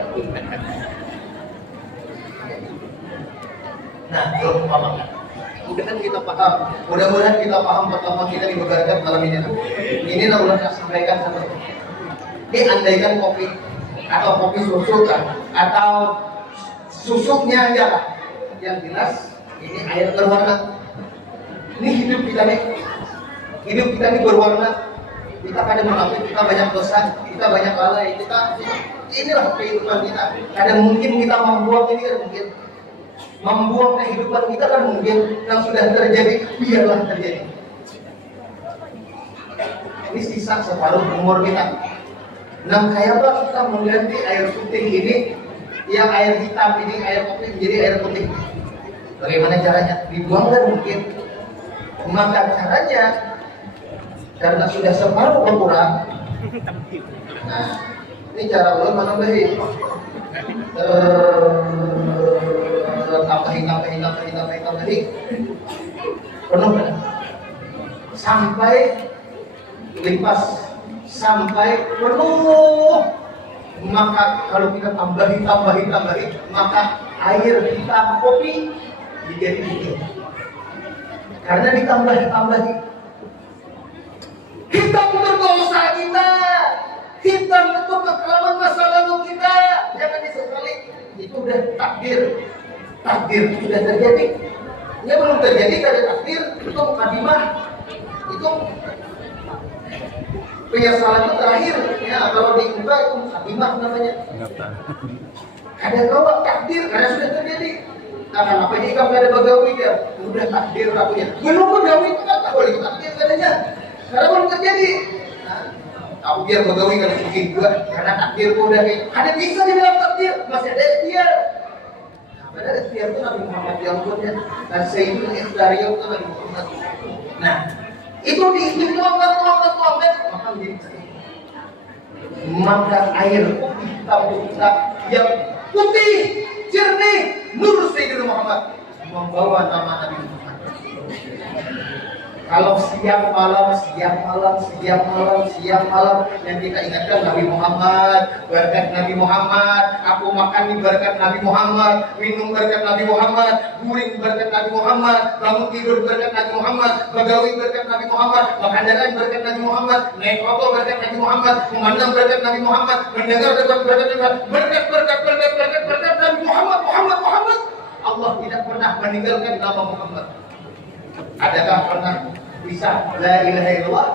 Nah, belum paham. Mudah-mudahan kita paham. Mudah-mudahan kita paham pertama kita dibegarkan malam ini. Ini lah udah saya sampaikan sama. Ini andaikan kopi atau kopi susu kan, atau susuknya aja lah. Yang jelas ini air berwarna. Ini hidup kita nih. Hidup kita ini berwarna. Kita kadang mengaku kita banyak dosa, kita banyak lalai, kita inilah kehidupan kita. Kadang mungkin kita membuang ini kan mungkin. Membuang kehidupan kita kan mungkin yang sudah terjadi, biarlah terjadi. Ini sisa separuh umur kita. Nah, kayak apa kita mengganti air putih ini, yang air hitam ini, air putih menjadi air putih? Bagaimana caranya? Dibuang kan mungkin. Maka caranya, karena sudah separuh berkurang, nah, ini cara ulun menambahi. Tambahi. Penuh kan? Sampai lipas, sampai penuh. Maka kalau kita tambahi, maka air hitam kopi menjadi putih. Karena ditambah-tambahi. Hitam itu dosa kita, hitam itu kekalaman masa lalu kita. Jangan disesali. Itu udah takdir sudah terjadi. Ini belum terjadi dari takdir, itu mukadimah. Itu penyesalan itu terakhir. Ya, kalau diubah itu mukadimah namanya. Ada kawat takdir karena sudah terjadi. Nah, kenapa ini kamu ada bagawi dia? Udah takdir akunya. Belum bagawi itu kan tak boleh takdir katanya. Karena belum terjadi. Nah, aku biar bagawi kalau bikin gua karena takdir gua udah kayak ada bisa dibilang takdir, masih ada ikhtiar. Nah, padahal ikhtiar itu Nabi Muhammad yang buatnya. Dan Sayyidul Ikhtiyar itu Nabi Muhammad. Nah, itu dituangkan, maka menjadi maka air putih kita yang putih, jernih, nur Sayyidina Muhammad membawa nama Nabi Muhammad. Kalau siang malam yang kita ingatkan Nabi Muhammad, berkat Nabi Muhammad, aku makan di berkat Nabi Muhammad, minum berkat Nabi Muhammad, guring berkat Nabi Muhammad, bangun tidur berkat Nabi Muhammad, begawi berkat Nabi Muhammad, makan kendaraan berkat Nabi Muhammad, naik motor berkat Nabi Muhammad, memandang berkat Nabi Muhammad, mendengar berkat Nabi Muhammad, berkat Nabi Muhammad. Allah tidak pernah meninggalkan nama Muhammad. Adakah pernah bisa la ilaha illallah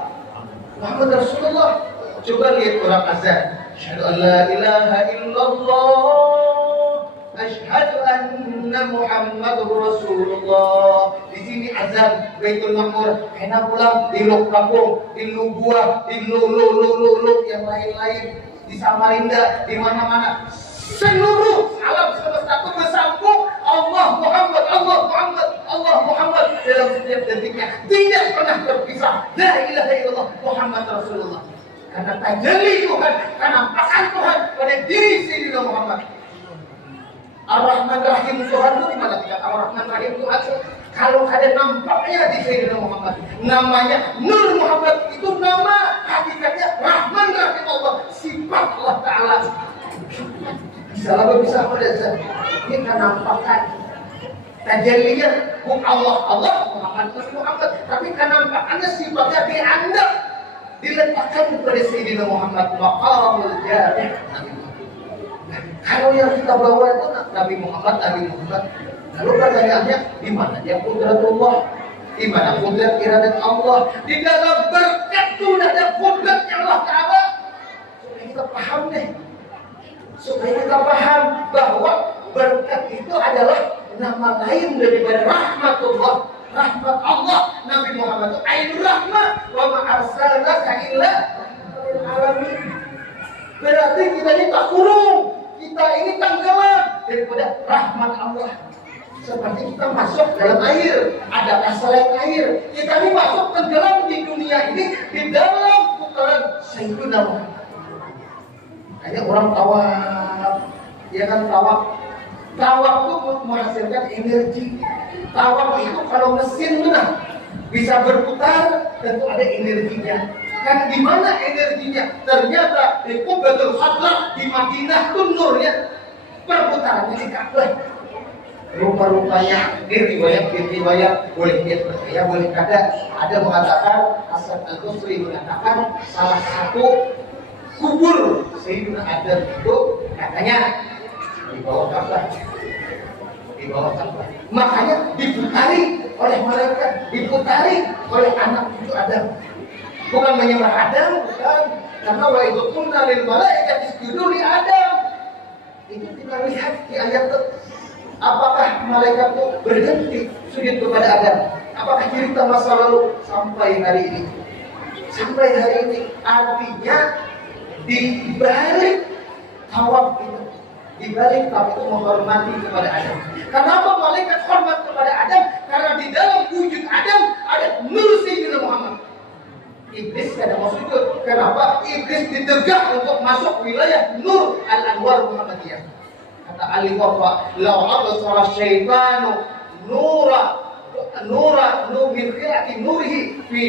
Muhammad Rasulullah? Coba lihat orang azan, asyhadu an la ilaha illallah, asyhadu anna Muhammadur Rasulullah. Di sini azan Baitul Ma'mur, enak pulang di Lok Kampung, di Lugua, di Lu yang lain-lain, di Samarinda, di mana-mana. Seluruh alam semesta itu bersambung Allah Muhammad dalam setiap detiknya, tidak pernah terpisah. La ilaha illallah Muhammad Rasulullah. Karena tajalli Tuhan, karena pesan Tuhan pada diri Sayyidina Muhammad. Ar-Rahman Rahim Tuhan itu di mana? Ar-Rahman Rahim Tuhan kalau ada nampaknya di Sayyidina Muhammad, namanya Nur Muhammad, itu nama hakikatnya Rahman Rahim Allah, sifat Allah Ta'ala. Bisa pada ini kan nampakkan tajallinya Allah Muhammad, tapi kan nampakannya sifatnya dianda diletakkan kepada Sayyidina Muhammad maqamul jami'. Kalau yang kita bawa itu Nabi Muhammad. Lalu pertanyaannya, di mana dia qudratullah? Di mana qudrat iradat Allah? Di dalam berkat itu ada qudratnya Allah Ta'ala. Supaya kita paham bahwa berkat itu adalah nama lain daripada rahmatullah, rahmat Allah. Nabi Muhammad itu ainur rahmah, wa ma arsalnaka illa lil alamin. Berarti kita ini tak kurung, kita ini tenggelam daripada rahmat Allah. Seperti kita masuk dalam air, ada selain air. Kita ini masuk tenggelam di dunia ini di dalam putaran Sayyidina Muhammad. Hanya orang tawaf, ya kan tawaf itu menghasilkan energi. Tawaf itu kalau mesin benar bisa berputar, tentu ada energinya. Kan di mana energinya? Ternyata di Qubbatul Khadra di Madinah itu nurnya perputarannya di Ka'bah. Rupa-rupanya di riwayat boleh dia percaya boleh kada. Ada mengatakan Hasan Al-Basri mengatakan salah satu kubur Sayyidina Adam itu katanya di bawah Ka'bah. Makanya diputari oleh malaikat, diputari oleh anak cucu Adam. Bukan menyembah Adam, bukan. Karena wa idh qulna lil malaikati isjudu li Adam. Itu kita lihat di ayat itu. Apakah malaikat itu berhenti sujud kepada Adam? Apakah cerita masa lalu sampai hari ini? Sampai hari ini artinya di balik tawaf itu, di balik tawaf itu menghormati kepada Adam. Kenapa malaikat hormat kepada Adam? Karena di dalam wujud Adam ada nur Sayyidina Muhammad. Iblis tidak mau sujud. Kenapa? Iblis didegah untuk masuk wilayah nur al-anwar Muhammadiyah. Kata Ali Wafa, "Lau absara syaitanu nura min khilqati nurihi fi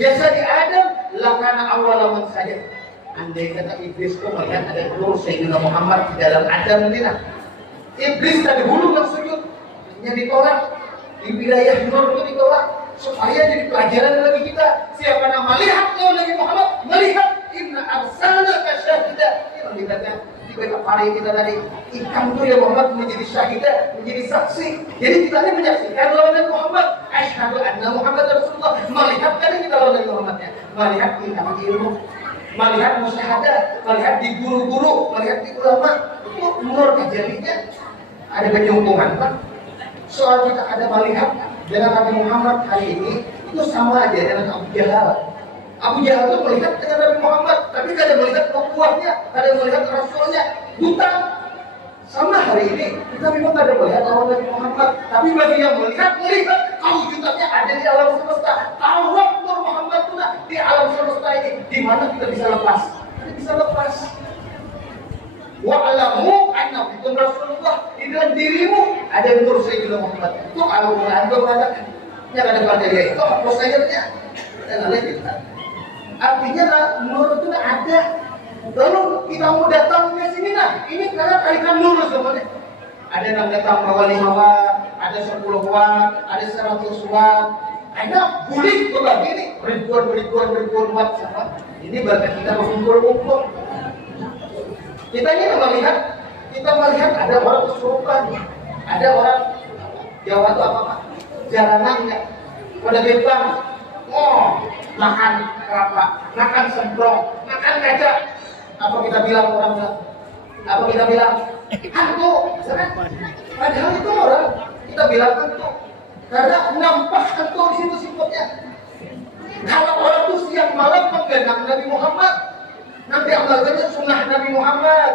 jasadi Adam lakana awwala man sajada." Andai kata iblis itu melihat ada nur Sayyidina Muhammad di dalam Adam ini, iblis tadi dulu yang sujud, hanya ditolak di wilayah nur itu ditolak. Supaya jadi pelajaran bagi kita. Siapa yang melihat Nabi Muhammad, melihat inna arsalnaka syahida. Itu dikatakan di baca pari kita tadi, ikan itu ya Muhammad menjadi syahidah, menjadi saksi. Jadi kita ini menyaksikan Nabi Muhammad. Asyhadu anna Muhammad Rasulullah. Melihat kan kita Nabi Muhammadnya, melihat ilmu ilmu, melihat musyahadah, melihat di guru-guru, melihat di ulama. Itu nur kejadiannya ada penyambungan Pak. Soal kita ada melihat dengan Nabi Muhammad hari ini itu sama aja dengan Abu Jahal. Abu Jahal itu melihat dengan Nabi Muhammad, tapi tidak ada melihat nubuatnya, tidak ada melihat rasulnya, buta. Sama hari ini kita memang tidak ada melihat lawan Nabi Muhammad, tapi bagi yang melihat kewujudannya ada di alam semesta. Tawaf Nur Muhammad itu di alam semesta ini, di mana kita bisa lepas? Kita bisa lepas. Wa'alamu anna fikum Rasulullah, di dalam dirimu ada nur Sayyidina Muhammad. Itu Al-Quran itu mengatakan yang ada pada dia itu apa sajanya dan lain kita. Artinya nur itu ada. Lalu kita mau datang ke sini ini karena tarikan nur sebenarnya. Ada yang datang bawa 5 watt, ada 10 watt, ada 100 watt. Ada bulik berbagi ini ribuan watt sama. Ini berarti kita berkumpul. Kita ini melihat ada orang kesurupan, ada orang Jawa itu apa Pak? Jalanan enggak? Pada gerbang, makan kelapa, makan semprong, makan kaca. Apa kita bilang orang? Apa kita bilang? Hantu, kan? Padahal itu orang kita bilang hantu, karena nampak hantu di situ sifatnya. Kalau orang itu siang malam menggenang Nabi Muhammad, nanti amalkannya sunnah Nabi Muhammad.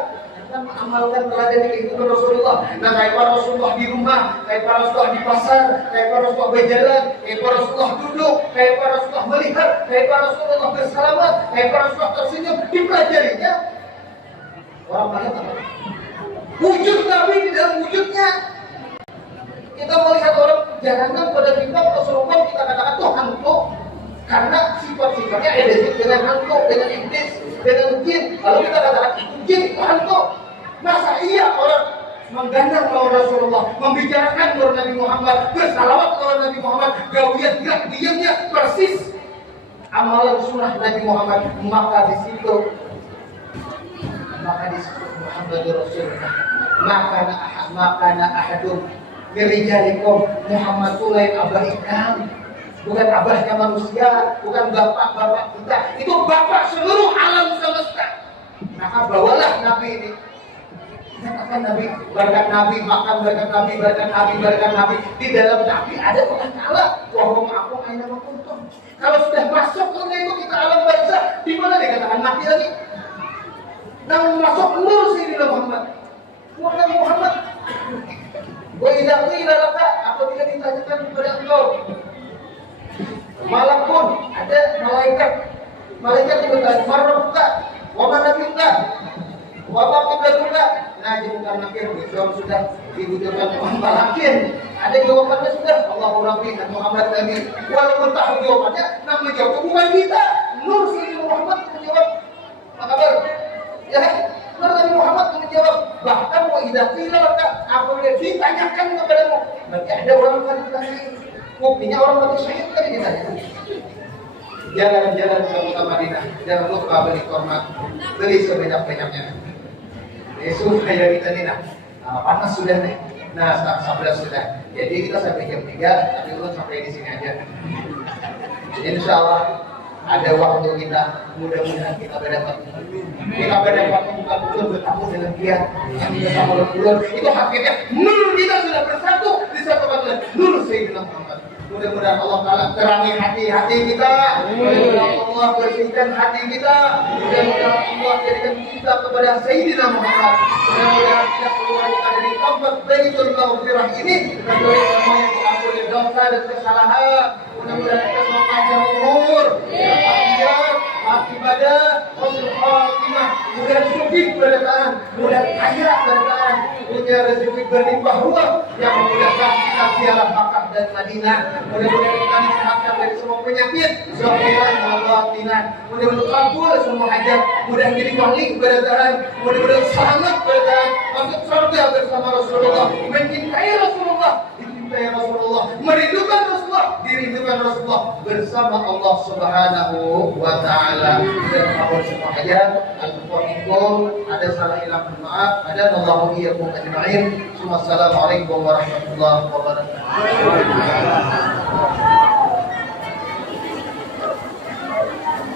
Kita amalkan teladan kehidupan Rasulullah. Nah, kayak para Rasulullah di rumah, kayak para Rasulullah di pasar, kayak para Rasulullah berjalan, kayak para Rasulullah duduk, kayak para Rasulullah melihat, kayak para Rasulullah bersalamat, kayak para Rasulullah tersenyum, dipelajarinya. Orang melihat apa? Wujud Nabi di dalam wujudnya. Kita melihat orang jalanan pada bimbang kesurupan, kita katakan itu hantu. Karena sifat-sifatnya identik dengan hantu, dengan iblis, dengan jin. Lalu kita katakan itu jin, itu hantu. Masa iya orang menggandang lawan Rasulullah, membicarakan nur Nabi Muhammad, bersalawat lawan Nabi Muhammad, gawian gerak diamnya persis amalan sunnah Nabi Muhammad. Maka di situ Muhammadur Rasulullah. Maka ahadun mirijalikum Muhammadul lain abaikan. Bukan abahnya manusia, bukan bapak-bapak kita. Itu bapak seluruh alam semesta. Maka bawalah Nabi ini. Katakan Nabi, berkat Nabi, makan berkat Nabi, berkat Nabi, berkat Nabi. Di dalam Nabi ada Tuhan Allah. Wahum aku aina makuntum. Kalau sudah masuk ke itu kita alam barzakh, di mana dikatakan Nabi lagi? Namun masuk nur Sayyidina Muhammad. Nabi Muhammad. Wa idza qila laka, apabila ditanyakan kepada engkau, malam pun ada malaikat yang berkata, "Marabbuka wa man nabiyuka wa ma qiblatuka." Nah, bukan nakir, jawab sudah dibutuhkan malakin. Ada jawabannya sudah, Allahu Rabbi dan Muhammad Nabi. Walaupun tahu jawabannya, namun jawab bukan kita. Nur Sayyidina Muhammad menjawab. Maka ya, Nur Nabi Muhammad menjawab. Bahkan wa idza qila laka, apabila ditanyakan kepadamu, berarti ada orang yang ditanya. Buktinya orang mati syahid tadi ditanya. Jalan-jalan ke kota Madinah, jangan lupa beli korma, beli sebanyak-banyaknya. Supaya kita ini panas sudah nih. Nah, sabar sudah. Jadi kita sampai jam 3, tapi lu sampai di sini aja. Jadi insya Allah ada waktu kita, mudah-mudahan kita berdapat. Kita berdapat bukan betul bertemu dengan dia, yang sama bulan. Itu hakikatnya nur kita sudah bersatu di satu nur Sayyidina Muhammad. Mudah-mudahan Allah Ta'ala terangi hati-hati kita. Mudah-mudahan Allah bersihkan hati kita. Mudah-mudahan Allah jadikan kita kepada Sayyidina Muhammad. Mudah-mudahan kita keluar dari tempat Baitul Maghfirah ini kecuali semua yang diampuni dosa dan kesalahan. Mudah-mudahan kita semua panjang umur, afiat, ibadah, husnul khatimah, mudah sukses berdatangan, mudah kaya berdatangan, punya rezeki berlimpah ruah yang memudahkan kita ziarah Makkah dan Madinah. Mudah-mudahan kita disehatkan dari semua penyakit, zahiran wa batinan. Mudah-mudahan kabul semua hajat, mudah jadi balik berdatangan, mudah-mudahan selamat berdatangan, masuk surga bersama Rasulullah, mencintai Rasulullah, dicintai Rasulullah, merindukan Rasulullah, dirindukan Rasulullah bersama Allah Subhanahu wa taala. Dan awal semua hajat, al-muqaddimah, ada salah hilang maaf, ada wallahu iyyakum ajma'in. Wassalamualaikum warahmatullahi wabarakatuh.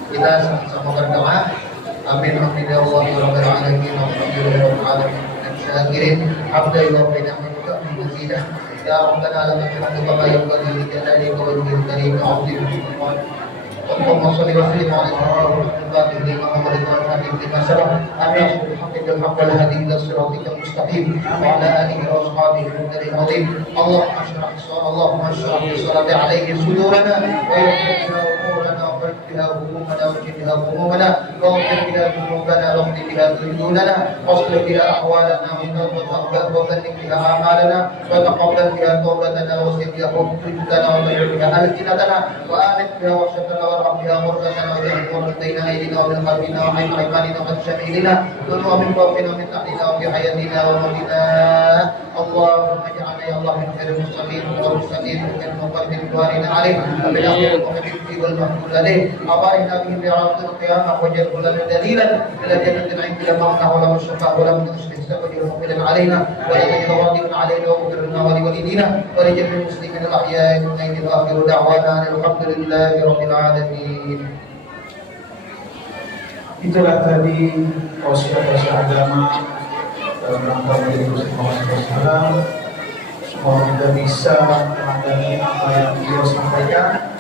Kita sama-sama berdoa. Amin amin ya Allah ya rabbal alamin. Alhamdulillahil alamin. Syakirin hamdan wa ni'matuka min mazidah. Ya rabbana la tahmadu kama yanbaghi li jalali wajhil karim. اللهم صل وسلم على سيدنا محمد الفاتح لما سبق آمين بحق الحق والهدي إلى صراطك المستقيم وعلى آله وأصحابه المنذر العظيم. اللهم اشرح بالصلاة عليه صدورنا ويغفر بها أمورنا وفرج بها همومنا وجد بها همومنا واغفر بها ذنوبنا واهد بها ذنوبنا واصلح بها أحوالنا وبلغ بها أعمالنا وتقبل بها توبتنا وسد بها حجتنا وطهر بها ألسنتنا وآمن بها وحشتنا وارحم بها مرضتنا واجعل من بين أيدينا ومن خلفنا وعن أيماننا وعن شمائلنا ومن فوقنا ومن تحتنا وفي حياتنا وموتنا. اللهم اجعلنا يا الله من خير المرسلين والمرسلين ومن المقرب الوارد عليه وبالأخير المحبين فيه والمحمود عليه أبارنا بهم بعرض القيامة وجل لنا دليلا إلى جنة العين بلا معنى ولا مشقة ولا من أشرك سبب مقبلا علينا ولا تجد راضيا علينا واغفر لنا ولوالدينا ولجميع المسلمين الأحياء والميت وآخر دعوانا الحمد لله رب العالمين. Itulah tadi tausiah-tausiah agama dalam rangka menjadi Muhammad. Semoga kita bisa mengadani apa yang beliau sampaikan.